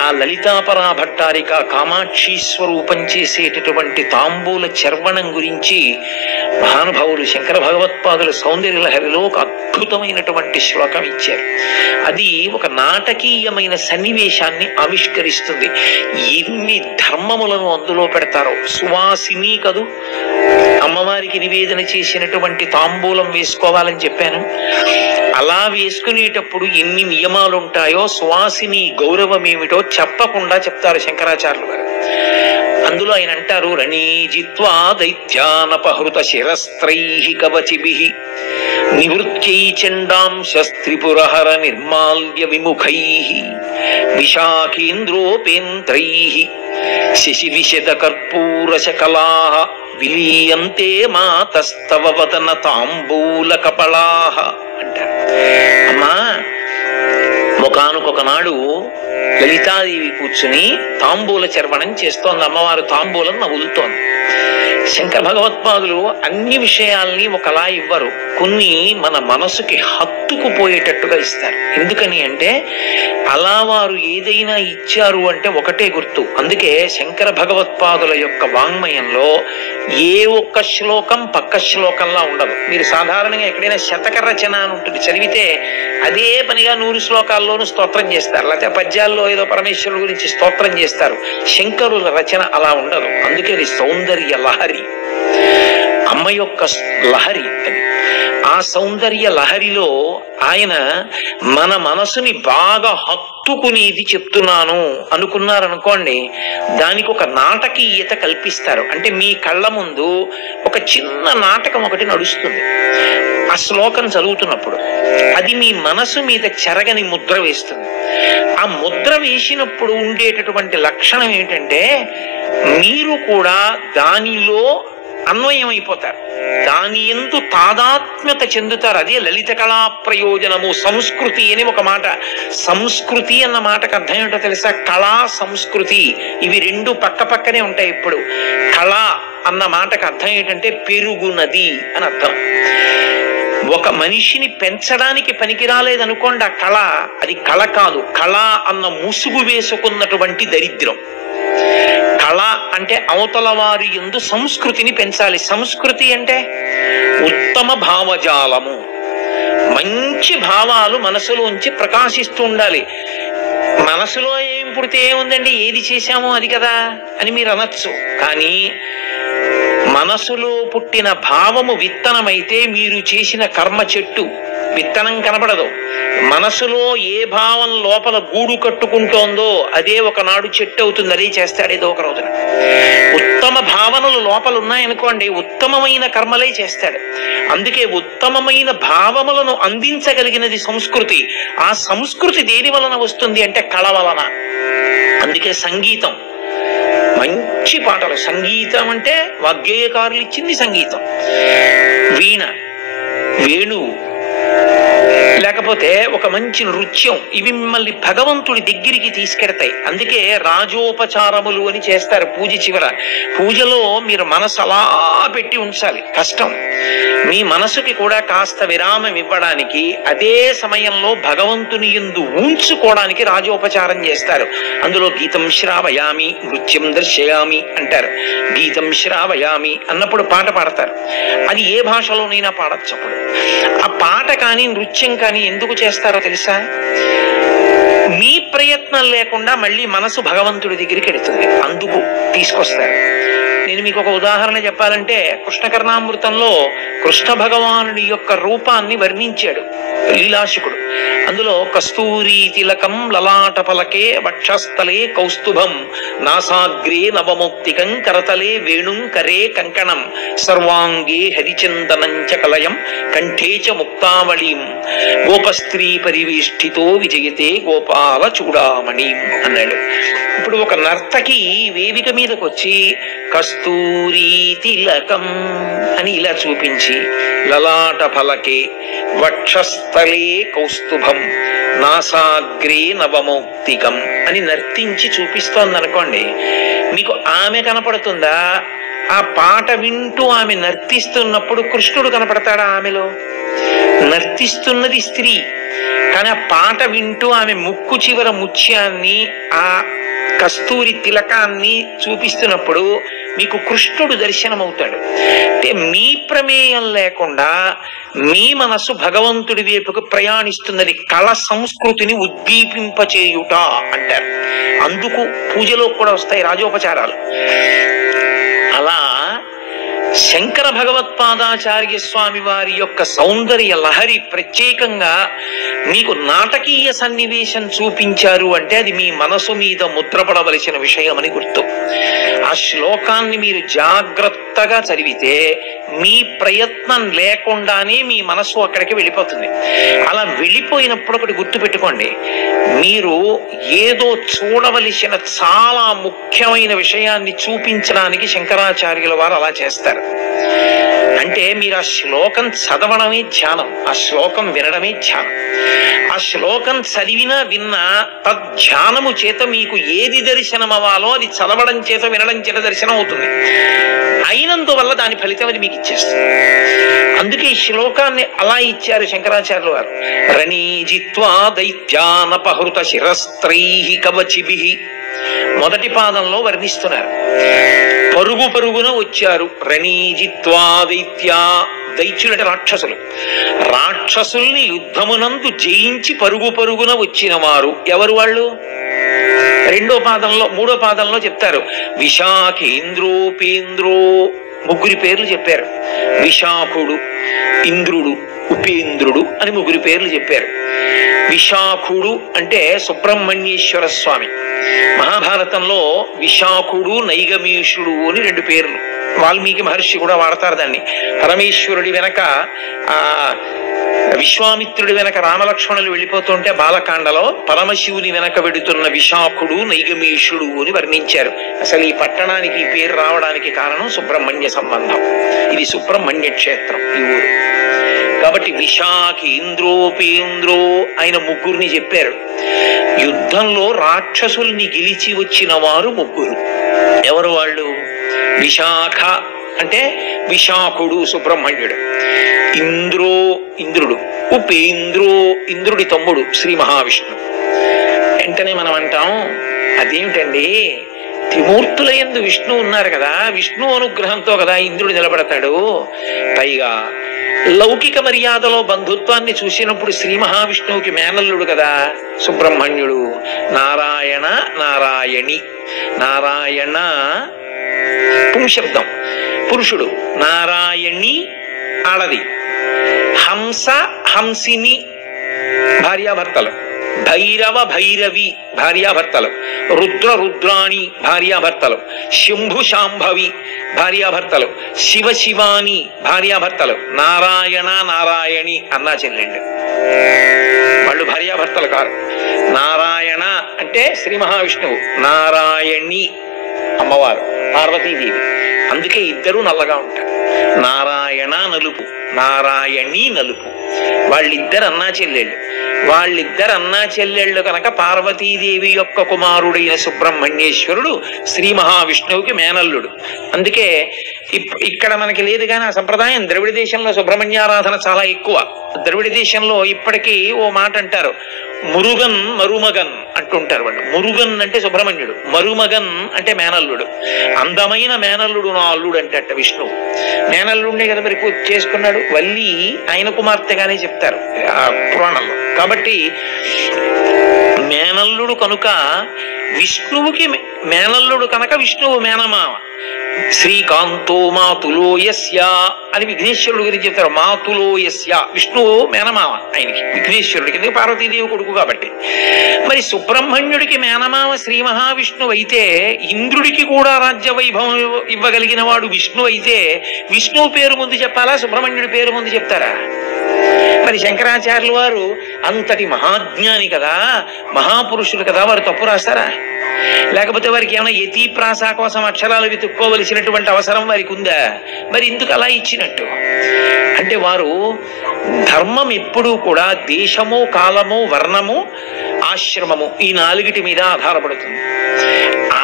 ఆ లలితాపరా భట్టారిక కామాక్షి స్వరూపం చేసేటటువంటి తాంబూల చర్వణం గురించి మహానుభావులు శంకర భగవత్పాదుల సౌందర్య లహరిలో ఒక అద్భుతమైనటువంటి శ్లోకం ఇచ్చారు. అది ఒక నాటకీయమైన సన్నివేశాన్ని ఆవిష్కరిస్తుంది. ఎన్ని ధర్మములను అందులో పెడతారో. సువాసిని కదూ, అమ్మవారికి నివేదన చేసినటువంటి తాంబూలం వేసుకోవాలని చెప్పాను. అలా వేసుకునేటప్పుడు ఎన్ని నియమాలు ఉంటాయో, సువాసిని గౌరవం ఏమిటో చెప్పకుండా చెప్తారు శంకరాచార్యులు గారు. అందులో ఆయన అంటారు, రణీజిత్వా దైత్యానపహృత శిరస్త్రైః కవచిభిః నివృత్యై చండాంశస్త్రిపురహర నిర్మాల్య విముఖైః విశాఖేంద్రోపేంద్రైః శశి విశద కర్పూర శకలాః విలీయంతే మాతస్తవ వదన తాంబూల కపళాః అంటారు. అమ్మా, ఒకానొకనాడు లలితాదేవి కూర్చుని తాంబూల చర్వణం చేస్తోంది. అమ్మవారు తాంబూలం నవ్వులుతోంది. శంకర భగవత్పాదులు అన్ని విషయాల్ని ఒకలా ఇవ్వరు, కొన్ని మన మనసుకి హత్తుకుపోయేటట్టుగా ఇస్తారు. ఎందుకని అంటే అలా వారు ఏదైనా ఇచ్చారు అంటే ఒకటే గుర్తు. అందుకే శంకర భగవత్పాదుల యొక్క వాంగ్మయంలో ఏ ఒక్క శ్లోకం పక్క శ్లోకంలా ఉండదు. మీరు సాధారణంగా ఎక్కడైనా శతక రచన అని ఉంటుంది, చదివితే అదే పనిగా 100 శ్లోకాల్లోనూ స్తోత్రం చేస్తారు, లేకపోతే పద్యాల్లో ఏదో పరమేశ్వరుడు గురించి స్తోత్రం చేస్తారు. శంకరుల రచన అలా ఉండదు. అందుకే అది సౌందర్య లహరి, అమ్మ యొక్క లహరి అది. ఆ సౌందర్య లహరిలో ఆయన మన మనసుని బాగా హత్తుకునేది చెప్తున్నాను అనుకున్నారనుకోండి, దానికి ఒక నాటకీయత కల్పిస్తారు. అంటే మీ కళ్ళ ముందు ఒక చిన్న నాటకం ఒకటి నడుస్తుంది. ఆ శ్లోకం చదువుతున్నప్పుడు అది మీ మనసు మీద చెరగని ముద్ర వేస్తుంది. ఆ ముద్ర వేసినప్పుడు ఉండేటటువంటి లక్షణం ఏంటంటే మీరు కూడా దానిలో అన్వయమైపోతారు, దాని యందు తాదాత్మ్యత చెందుతారు. అదే లలిత కళా ప్రయోజనము. సంస్కృతి అని ఒక మాట. సంస్కృతి అన్న మాటకు అర్థం ఏంటో తెలుసా? కళా సంస్కృతి, ఇవి రెండు పక్క పక్కనే ఉంటాయి. ఇప్పుడు కళ అన్న మాటకు అర్థం ఏంటంటే పెరుగునది అని అర్థం. ఒక మనిషిని పెంచడానికి పనికి రాలేదనుకోండి ఆ కళ, అది కళ కాదు. కళ అన్న ముసుగు వేసుకున్నటువంటి దరిద్రం. కళ అంటే అవతల వారి యందు సంస్కృతిని పెంచాలి. సంస్కృతి అంటే ఉత్తమ భావజాలము, మంచి భావాలు మనసులోంచి ప్రకాశిస్తూ ఉండాలి. మనసులో ఏం పుడితే ఏముందండి, ఏది చేశామో అది కదా అని మీరు అనొచ్చు. కానీ మనసులో పుట్టిన భావము విత్తనమైతే మీరు చేసిన కర్మ చెట్టు. విత్తనం కనబడదు. మనసులో ఏ భావం లోపల గూడు కట్టుకుంటోందో అదే ఒకనాడు చెట్టు అవుతుంది. అదే చేస్తాడు ఏదో ఒక రోజున. ఉత్తమ భావనలు లోపల ఉన్నాయనుకోండి, ఉత్తమమైన కర్మలే చేస్తాడు. అందుకే ఉత్తమమైన భావములను అందించగలిగినది సంస్కృతి. ఆ సంస్కృతి దేని వలన వస్తుంది అంటే కళ వలన. అందుకే సంగీతం, మంచి పాటలు. సంగీతం అంటే వాగ్గేయకారులు ఇచ్చింది సంగీతం. వీణ, వేణువు, లేకపోతే ఒక మంచి నృత్యం, ఇవి మిమ్మల్ని భగవంతుడి దగ్గరికి తీసుకెడతాయి. అందుకే రాజోపచారములు అని చేస్తారు పూజ చివర. పూజలో మీరు మనసు అలా పెట్టి ఉంచాలి, కష్టం. మీ మనసుకి కూడా కాస్త విరామం ఇవ్వడానికి, అదే సమయంలో భగవంతుని యందు ఉంచుకోవడానికి రాజోపచారం చేస్తారు. అందులో గీతం శ్రావయామి నృత్యం దర్శయామి అంటారు. గీతం శ్రావయామి అన్నప్పుడు పాట పాడతారు. అది ఏ భాషలోనైనా పాడచ్చు. అప్పుడు ఆ పాట కానీ నృత్యం కానీ ఎందుకు చేస్తారో తెలుసా? మీ ప్రయత్నం లేకుండా మళ్ళీ మనసు భగవంతుడి దగ్గరికి వెళుతుంది, అందుకు తీసుకొస్తారు. నేను మీకు ఒక ఉదాహరణ చెప్పాలంటే, కృష్ణ కర్ణామృతంలో కృష్ణ భగవానుడి యొక్క రూపాన్ని వర్ణించాడు లీలాశుకుడు. అందులో కస్తూరి తిలకం లలాట పలకే వక్షస్థలే కౌస్తుభం నాసాగ్రే నవమౌక్తికం కరతలే వేణుం కరే కంకణం సర్వాంగే హరిచందనం చ కలయం కంఠే చ ముక్తావళీం గోపస్త్రీ పరివేష్టితో విజయతే గోపాల చూడామణి అన్నాడు. ఇప్పుడు ఒక నర్తకి వేదిక మీదకి వచ్చి కస్తూరి తిలకం అని ఇలా చూపించి, లలాట ఫలకే వక్షస్థలే కౌస్తుభం నాసాగ్రే నవమౌక్తికం అని నర్తించి చూపిస్తోంది అనుకోండి, మీకు ఆమె కనపడుతుందా? ఆ పాట వింటూ ఆమె నర్తిస్తున్నప్పుడు కృష్ణుడు కనపడతాడా ఆమెలో? నర్తిస్తున్నది స్త్రీ, కానీ ఆ పాట వింటూ ఆమె ముక్కు చివర ముత్యాన్ని, ఆ కస్తూరి తిలకాన్ని చూపిస్తున్నప్పుడు మీకు కృష్ణుడు దర్శనమవుతాడు. అంటే మీ ప్రమేయం లేకుండా మీ మనస్సు భగవంతుడి వైపుకు ప్రయాణిస్తున్నది. కళ సంస్కృతిని ఉద్దీపింపచేయుట అంటారు. అందుకు పూజలో కూడా వస్తాయి రాజోపచారాలు. అలా శంకర భగవత్పాదాచార్య స్వామి వారి యొక్క సౌందర్య లహరి ప్రత్యేకంగా మీకు నాటకీయ సన్నివేశం చూపించారు అంటే అది మీ మనసు మీద ముద్రపడవలసిన విషయం అని గుర్తు. ఆ శ్లోకాన్ని మీరు జాగ్రత్తగా చదివితే మీ ప్రయత్నం లేకుండానే మీ మనస్సు అక్కడికి వెళ్ళిపోతుంది. అలా వెళ్ళిపోయినప్పుడు ఒకటి గుర్తు పెట్టుకోండి, మీరు ఏదో చూడవలసిన చాలా ముఖ్యమైన విషయాన్ని చూపించడానికి శంకరాచార్యుల వారు అలా చేస్తారు. అంటే మీరు ఆ శ్లోకం చదవడమే ధ్యానం, ఆ శ్లోకం వినడమే ధ్యానం. ఆ శ్లోకం చదివినా విన్నా తద్ధ్యానము చేత మీకు ఏది దర్శనం అవ్వాలో అది చదవడం చేత వినడం చేత దర్శనం అవుతుంది. అయినందువల్ల దాని ఫలితం అది మీకు ఇచ్చేస్తుంది. అందుకే ఈ శ్లోకాన్ని అలా ఇచ్చారు శంకరాచార్యుల వారు. రణీజిత్వా దైత్యానపహృత శిరస్త్రైః కవచిభిః మొదటి పాదంలో వర్ణిస్తున్నారు. పరుగు పరుగున వచ్చారు. రణీజిత్వా దైత్యా, దైత్యులంటే రాక్షసులు. రాక్షసుల్ని యుద్ధమునందు జయించి పరుగు పరుగున వచ్చిన వారు ఎవరు వాళ్ళు? మూడో పాదంలో చెప్తారు. విశాఖేంద్రోపేంద్రో, ముగ్గురి పేర్లు చెప్పారు. విశాఖుడు, ఇంద్రుడు, ఉపేంద్రుడు అని ముగ్గురి పేర్లు చెప్పారు. విశాఖుడు అంటే సుబ్రహ్మణ్యేశ్వర స్వామి. మహాభారతంలో విశాఖుడు, నైగమేషుడు అని రెండు పేర్లు. వాల్మీకి మహర్షి కూడా వాడతారు దాన్ని. పరమేశ్వరుడి వెనక విశ్వామిత్రుడి వెనక రామలక్ష్మణులు వెళ్ళిపోతుంటే బాలకాండలో పరమశివుని వెనక వెడుతున్న విశాఖుడు, నైగమేషుడు అని వర్ణించారు. అసలు ఈ పట్టణానికి ఈ పేరు రావడానికి కారణం సుబ్రహ్మణ్య సంబంధం. ఇది సుబ్రహ్మణ్య క్షేత్రం ఈ ఊరు. కాబట్టి విశాఖేంద్రోపేంద్రో ఆయన ముగ్గురిని చెప్పారు. యుద్ధంలో రాక్షసుల్ని గెలిచి వచ్చిన వారు ముగ్గురు. ఎవరు వాళ్ళు? విశాఖ అంటే విశాఖుడు సుబ్రహ్మణ్యుడు, ఇంద్రుడు, ఉపేంద్రో ఇంద్రుడి తమ్ముడు శ్రీ మహావిష్ణు. వెంటనే మనం అంటాం, అదేమిటండి త్రిమూర్తుల యందు విష్ణు ఉన్నారు కదా, విష్ణు అనుగ్రహంతో కదా ఇంద్రుడు నిలబడతాడు. పైగా లౌకిక మర్యాదలో బంధుత్వాన్ని చూసినప్పుడు శ్రీ మహావిష్ణువుకి మేనల్లుడు కదా సుబ్రహ్మణ్యుడు. నారాయణ నారాయణి, నారాయణ పుంశబ్దం పురుషుడు, నారాయణి ఆడది, హంస హంసిని భార్యాభర్తలు, భైరవ భైరవి భార్యాభర్తలు, రుద్ర రుద్రాణి భార్యాభర్తలు, శంభు శాంభవి భార్యాభర్తలు, శివ శివాని భార్యాభర్తలు, నారాయణ నారాయణి అన్నా చెల్లెళ్ళు. వాళ్ళు భార్యాభర్తలు కారు. నారాయణ అంటే శ్రీ మహావిష్ణువు, నారాయణి అమ్మవారు పార్వతీదేవి. అందుకే ఇద్దరు నల్లగా ఉంటారు. నారాయణ నలుపు, నారాయణి నలుపు. వాళ్ళిద్దరు అన్నా చెల్లెళ్ళు. వాళ్ళిద్దరు అన్నా చెల్లెళ్ళు కనుక పార్వతీదేవి యొక్క కుమారుడైన సుబ్రహ్మణ్యేశ్వరుడు శ్రీ మహావిష్ణువుకి మేనల్లుడు. అందుకే ఇక్కడ మనకి లేదు కానీ ఆ సంప్రదాయం ద్రవిడ దేశంలో సుబ్రహ్మణ్యారాధన చాలా ఎక్కువ. ద్రవిడ దేశంలో ఇప్పటికీ ఓ మాట అంటారు, మురుగన్ మరుమగన్ అంటుంటారు వాళ్ళు. మురుగన్ అంటే సుబ్రహ్మణ్యుడు, మరుమగన్ అంటే మేనల్లుడు. అందమైన మేనల్లుడు నా అల్లుడు అంటే అట్ట విష్ణువు. మేనల్లుడినే కదా మరి చేసుకున్నాడు. వల్లి ఆయన కుమార్తెగానే చెప్తారు ఆ పురాణంలో. కాబట్టి మేనల్లుడు కనుక విష్ణువుకి మేనల్లుడు కనుక విష్ణువు మేనమామ. శ్రీకాంతో మాతులో యస్య అని విఘ్నేశ్వరుడు గురించి చెప్తారు. మాతులో యస్య విష్ణువు మేనమామ ఆయనకి, విఘ్నేశ్వరుడికి. ఎందుకు? పార్వతీదేవి కొడుకు కాబట్టి. మరి సుబ్రహ్మణ్యుడికి మేనమామ శ్రీ మహావిష్ణువు అయితే ఇంద్రుడికి కూడా రాజ్య వైభవం ఇవ్వగలిగిన వాడు విష్ణువు అయితే విష్ణువు పేరు ముందు చెప్పాలా, సుబ్రహ్మణ్యుడి పేరు ముందు చెప్తారా? మరి శంకరాచార్యులు వారు అంతటి మహాజ్ఞాని కదా, మహాపురుషులు కదా, వారు తప్పు రాస్తారా? లేకపోతే వారికి ఏమైనా యతి ప్రాస కోసం అక్షరాలు వెతుక్కోవలసినటువంటి అవసరం వారికి ఉందా? మరి ఎందుకు అలా ఇచ్చినట్టు? అంటే వారు ధర్మం ఎప్పుడూ కూడా దేశము, కాలము, వర్ణము, ఆశ్రమము ఈ నాలుగిటి మీద ఆధారపడుతుంది.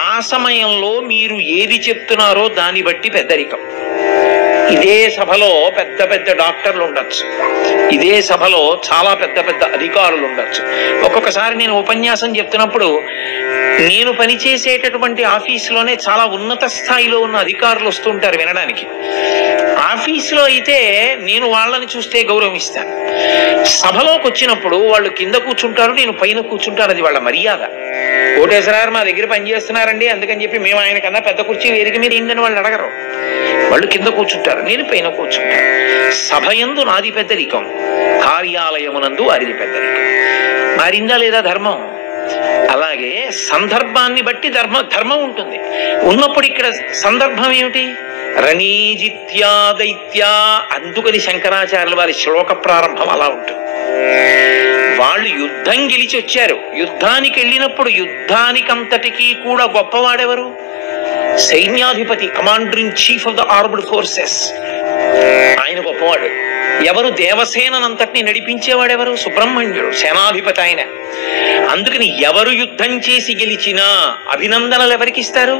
ఆ సమయంలో మీరు ఏది చెప్తున్నారో దాన్ని బట్టి పెద్దరికం. ఇదే సభలో పెద్ద పెద్ద డాక్టర్లు ఉండొచ్చు, ఇదే సభలో చాలా పెద్ద పెద్ద అధికారులు ఉండొచ్చు. ఒక్కొక్కసారి నేను ఉపన్యాసం చెప్తున్నప్పుడు నేను పనిచేసేటటువంటి ఆఫీసులోనే చాలా ఉన్నత స్థాయిలో ఉన్న అధికారులు వస్తుంటారు వినడానికి. ఆఫీసులో అయితే నేను వాళ్ళని చూస్తే గౌరవిస్తాను. సభలోకి వచ్చినప్పుడు వాళ్ళు కింద కూర్చుంటారు, నేను పైన కూర్చుంటాను. అది వాళ్ళ మర్యాద. కోటేశ్వరారు మా దగ్గర పనిచేస్తున్నారండి అందుకని చెప్పి మేము ఆయన కన్నా పెద్ద కుర్చీ వేదిక మీద ఏంటని వాళ్ళు అడగరు. వాళ్ళు కింద కూర్చుంటారు, నేను పైన కూర్చుంటాను. సభయందు నాది పెద్దరికం, కార్యాలయమునందు వారిది పెద్దరికం. మారిందా లేదా ధర్మం? అలాగే సందర్భాన్ని బట్టి ధర్మం ఉంటుంది. ఉన్నప్పుడు ఇక్కడ సందర్భం ఏమిటి? రణీజిత్యా దైత్యా. అందుకని శంకరాచార్యుల వారి శ్లోక ప్రారంభం అలా ఉంటుంది. వాళ్ళు యుద్ధం గెలిచి వచ్చారు. యుద్ధానికి వెళ్ళినప్పుడు యుద్ధానికంతటికీ కూడా గొప్పవాడెవరు? సైన్యాధిపతి, commander in chief of the armed forces. ఆయన గొప్పవాడు. ఎవరు? దేవసేనంతటిని నడిపించేవాడెవరు? సుబ్రహ్మణ్యుడు, సేనాధిపతి ఆయన. అందుకని ఎవరు యుద్ధం చేసి గెలిచినా అభినందనలు ఎవరికి ఇస్తారు?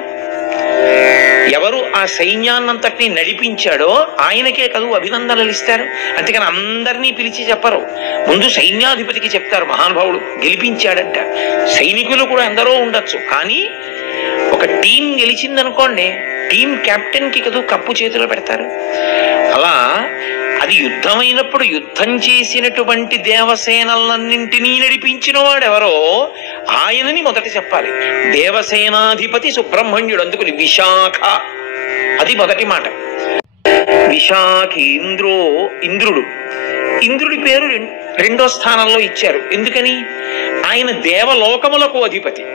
ఎవరు ఆ సైన్యాన్నంతటిని నడిపించాడో ఆయనకే కదూ అభినందనలు ఇస్తారు. అంతేకాని అందరినీ పిలిచి చెప్పరు. ముందు సైన్యాధిపతికి చెప్తారు, మహానుభావుడు గెలిపించాడంట. సైనికులు కూడా ఎందరో ఉండొచ్చు, కానీ ఒక టీం గెలిచిందనుకోండి, టీం కెప్టెన్ కి కదూ కప్పు చేతిలో పెడతారు. అలా అది యుద్ధమైనప్పుడు యుద్ధం చేసినటువంటి దేవసేనలన్నింటినీ నడిపించిన వాడెవరో ఆయనని మొదట చెప్పాలి. దేవసేనాధిపతి సుబ్రహ్మణ్యుడు. అందుకని విశాఖ అది మొదటి మాట. విశాఖేంద్రో, ఇంద్రుడు. ఇంద్రుడి పేరు రెండో స్థానంలో ఇచ్చారు. ఎందుకని? ఆయన దేవలోకములకు అధిపతి.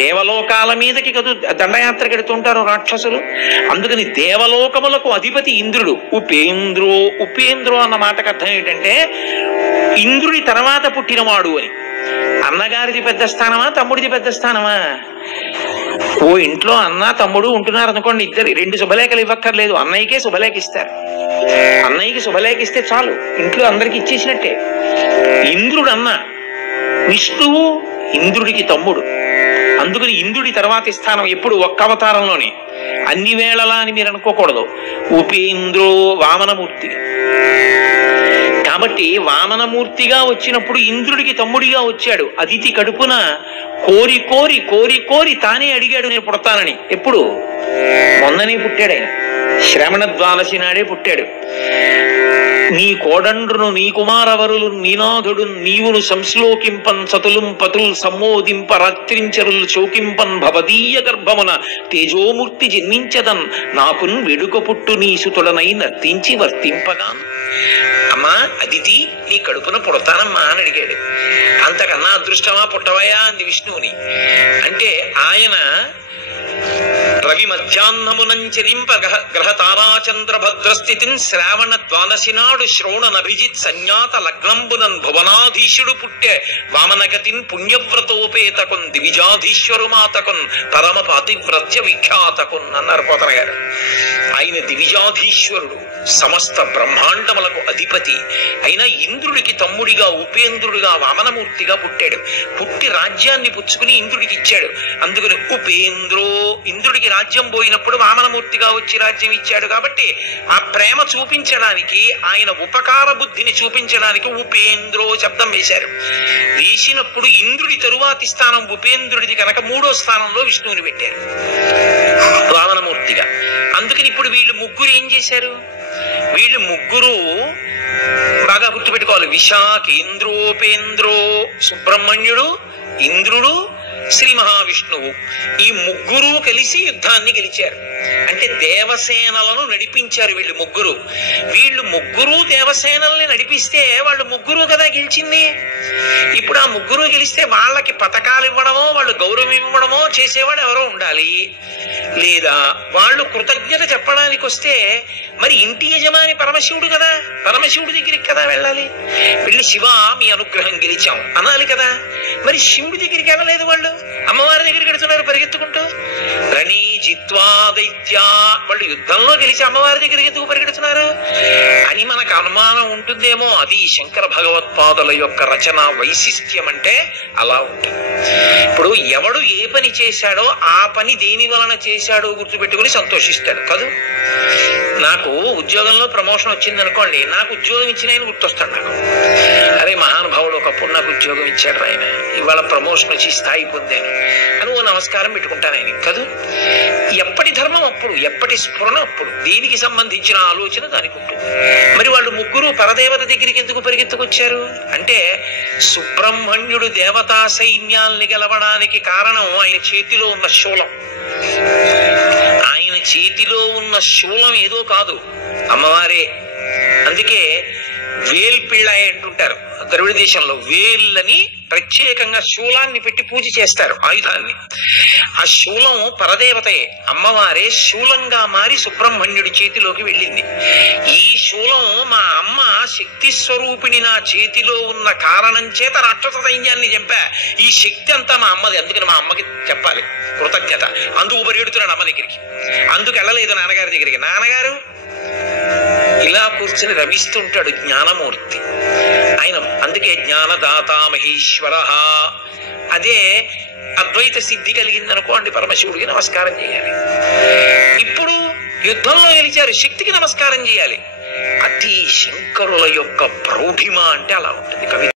దేవలోకాల మీదకి కదూ దండయాత్రకు ఎడుతుంటారు రాక్షసులు. అందుకని దేవలోకములకు అధిపతి ఇంద్రుడు. ఉపేంద్రో అన్న మాటకు అర్థం ఏంటంటే ఇంద్రుడి తర్వాత పుట్టినవాడు అని. అన్నగారిది పెద్ద స్థానమా, తమ్ముడిది పెద్ద స్థానమా? ఓ ఇంట్లో అన్న తమ్ముడు ఉంటున్నారు అనుకోండి, ఇద్దరు 2 శుభలేఖలు ఇవ్వక్కర్లేదు, అన్నయ్యకే శుభలేఖ ఇస్తారు. అన్నయ్యకి శుభలేఖ ఇస్తే చాలు, ఇంట్లో అందరికి ఇచ్చేసినట్టే. ఇంద్రుడు అన్న, విష్ణువు ఇంద్రుడికి తమ్ముడు. అందుకని ఇంద్రుడి తర్వాతి స్థానం ఎప్పుడు ఒక్క అవతారంలోనే, అన్ని వేళలా అని మీరు అనుకోకూడదు. ఉపేంద్రో వామనమూర్తిగా. కాబట్టి వామనమూర్తిగా వచ్చినప్పుడు ఇంద్రుడికి తమ్ముడిగా వచ్చాడు. అదితి కడుపున కోరి కోరి కోరి కోరి తానే అడిగాడు నేను పుడతానని. ఎప్పుడు? మొన్ననే పుట్టాడు ఆయన. శ్రవణ ద్వాదశి నాడే పుట్టాడు. నీ కోడండ్రును నీ కుమారవరులు నీనాథుడు నీవును సంశ్లోకింపన్ సతులుం పతుల్ సమ్మోదింప రాత్రించరులు చోకింపన్ భవదీయ గర్భమున తేజోమూర్తి జన్మించదన్ నాకున్ వెడుక పుట్టు నీ సుతుడనై నర్తించి వర్తింపగా. అమ్మా అదితి, నీ కడుపున పుడతానమ్మా అని అడిగాడు. అంతకన్నా అదృష్టమా పుట్టవయా అంది విష్ణువుని. అంటే ఆయన రవి మధ్యాహ్నమునంచరింప గ్రహ తారాచంద్ర భద్రస్థితిన్ శ్రావణ ద్వాదశి నాడు శ్రవణనభిజిత్ సంజ్ఞాత లగ్నంబునన్ భువనాధీశుడు పుట్టే వామనగతిన్ పుణ్యవ్రతోపేతకున్ దివిజాధీశ్వరు మాతకున్ పరమ పాతివ్రత్య విఖ్యాతకున్ అన్నారు పోతన గారు. ఆయన దివిజాధీశ్వరుడు, సమస్త బ్రహ్మాండములకు అధిపతి అయిన ఇంద్రుడికి తమ్ముడిగా ఉపేంద్రుడిగా వామనమూర్తిగా పుట్టాడు. పుట్టి రాజ్యాన్ని పుచ్చుకుని ఇంద్రుడికి ఇచ్చాడు. అందుకని ఉపేంద్రో, ఇంద్రుడికి రాజ్యం పోయినప్పుడు వామనమూర్తిగా వచ్చి రాజ్యం ఇచ్చాడు. కాబట్టి ఆ ప్రేమ చూపించడానికి, ఆయన ఉపకార బుద్ధిని చూపించడానికి ఉపేంద్రో శబ్దం వేశారు. వేసినప్పుడు ఇంద్రుడి తరువాతి స్థానం ఉపేంద్రుడిది కనుక 3వ స్థానంలో విష్ణువుని పెట్టారు వామనమూర్తిగా. అందుకని ఇప్పుడు వీళ్ళు ముగ్గురు ఏం చేశారు? వీళ్ళు ముగ్గురు బాగా గుర్తుపెట్టుకోవాలి. విశాఖేంద్రోపేంద్రో, సుబ్రహ్మణ్యుడు, ఇంద్రుడు, శ్రీ మహావిష్ణువు, ఈ ముగ్గురు కలిసి యుద్ధాన్ని గెలిచారు. అంటే దేవసేనలను నడిపించారు వీళ్ళు ముగ్గురు. వీళ్ళు ముగ్గురు దేవసేనల్ని నడిపిస్తే వాళ్ళు ముగ్గురు కదా గెలిచింది. ఇప్పుడు ఆ ముగ్గురు గెలిస్తే వాళ్ళకి పథకాలు ఇవ్వడమో, వాళ్ళు గౌరవం ఇవ్వడమో చేసేవాడు ఎవరో ఉండాలి. లేదా వాళ్ళు కృతజ్ఞత చెప్పడానికి వస్తే మరి ఇంటి యజమాని పరమశివుడు కదా, పరమశివుడి దగ్గరికి కదా వెళ్ళాలి. వెళ్ళి శివ మీ అనుగ్రహం గెలిచాం అనాలి కదా. మరి శివుడి దగ్గరికి వెళ్ళలేదు, వాళ్ళు అమ్మవారి దగ్గరికి వెళ్తున్నారు పరిగెత్తుకుంటూ. రణీ జిత్వా దైత్యా, వాళ్ళు యుద్ధంలో గెలిచి అమ్మవారి దగ్గరికి ఎందుకు పరిగెడుతున్నారు అని మనకు అనుమానం ఉంటుందేమో. అది శంకర భగవత్పాదుల యొక్క రచన వైశిష్ట్యం అంటే అలా ఉంటుంది. ఇప్పుడు ఎవడు ఏ పని చేశాడో ఆ పని దేని వలన చేశాడో గుర్తుపెట్టుకుని సంతోషిస్తాడు కదూ. నాకు ఉద్యోగంలో ప్రమోషన్ వచ్చింది అనుకోండి, నాకు ఉద్యోగం ఇచ్చిన ఆయన గుర్తొస్తాడు నాకు. అరే మహానుభావుడు ఒకప్పుడు నాకు ఉద్యోగం ఇచ్చాడు ఆయన, ఇవాళ ప్రమోషన్ వచ్చి స్థాయి పొందాను అని ఓ నమస్కారం పెట్టుకుంటాను ఆయన కదూ. ఎప్పటి ధర్మం అప్పుడు, ఎప్పటి స్ఫురణ అప్పుడు, దేనికి సంబంధించిన ఆలోచన దానికి ఉంటుంది. మరి వాళ్ళు ముగ్గురు పరదేవత దగ్గరికి ఎందుకు పరిగెత్తుకొచ్చారు అంటే, సుబ్రహ్మణ్యుడు దేవతా సైన్యాల్ని గెలవడానికి కారణం ఆయన చేతిలో ఉన్న శూలం. ఆయన చేతిలో ఉన్న శూలం ఏదో కాదు, అమ్మవారే. అందుకే వేల్పిళ్ళాయి అంటుంటారు ద్రవిడ దేశంలో. వేళ్ళని ప్రత్యేకంగా శూలాన్ని పెట్టి పూజ చేస్తారు, ఆయుధాన్ని. ఆ శూలం పరదేవతయే, అమ్మవారే శూలంగా మారి సుబ్రహ్మణ్యుడి చేతిలోకి వెళ్ళింది. ఈ శూలం మా అమ్మ శక్తి స్వరూపిణి నా చేతిలో ఉన్న కారణం చేత రాక్షస సైన్యాన్ని చంపా, ఈ శక్తి అంతా మా అమ్మది, అందుకని మా అమ్మకి చెప్పాలి కృతజ్ఞత. అందుకు పరిగెడుతున్నాడు అమ్మ దగ్గరికి, అందుకు వెళ్ళలేదు నాన్నగారి దగ్గరికి. నాన్నగారు ఇలా కూర్చుని రమిస్తుంటాడు జ్ఞానమూర్తి ఆయన. అందుకే జ్ఞానదాత మహేశ్వర. అదే అద్వైత సిద్ధి కలిగిందనుకోండి, పరమశివుడికి నమస్కారం చేయాలి. ఇప్పుడు యుద్ధంలో గెలిచారు, శక్తికి నమస్కారం చేయాలి. అతి శంకరుల యొక్క ప్రౌఢిమ అంటే అలా ఉంటుంది కవి.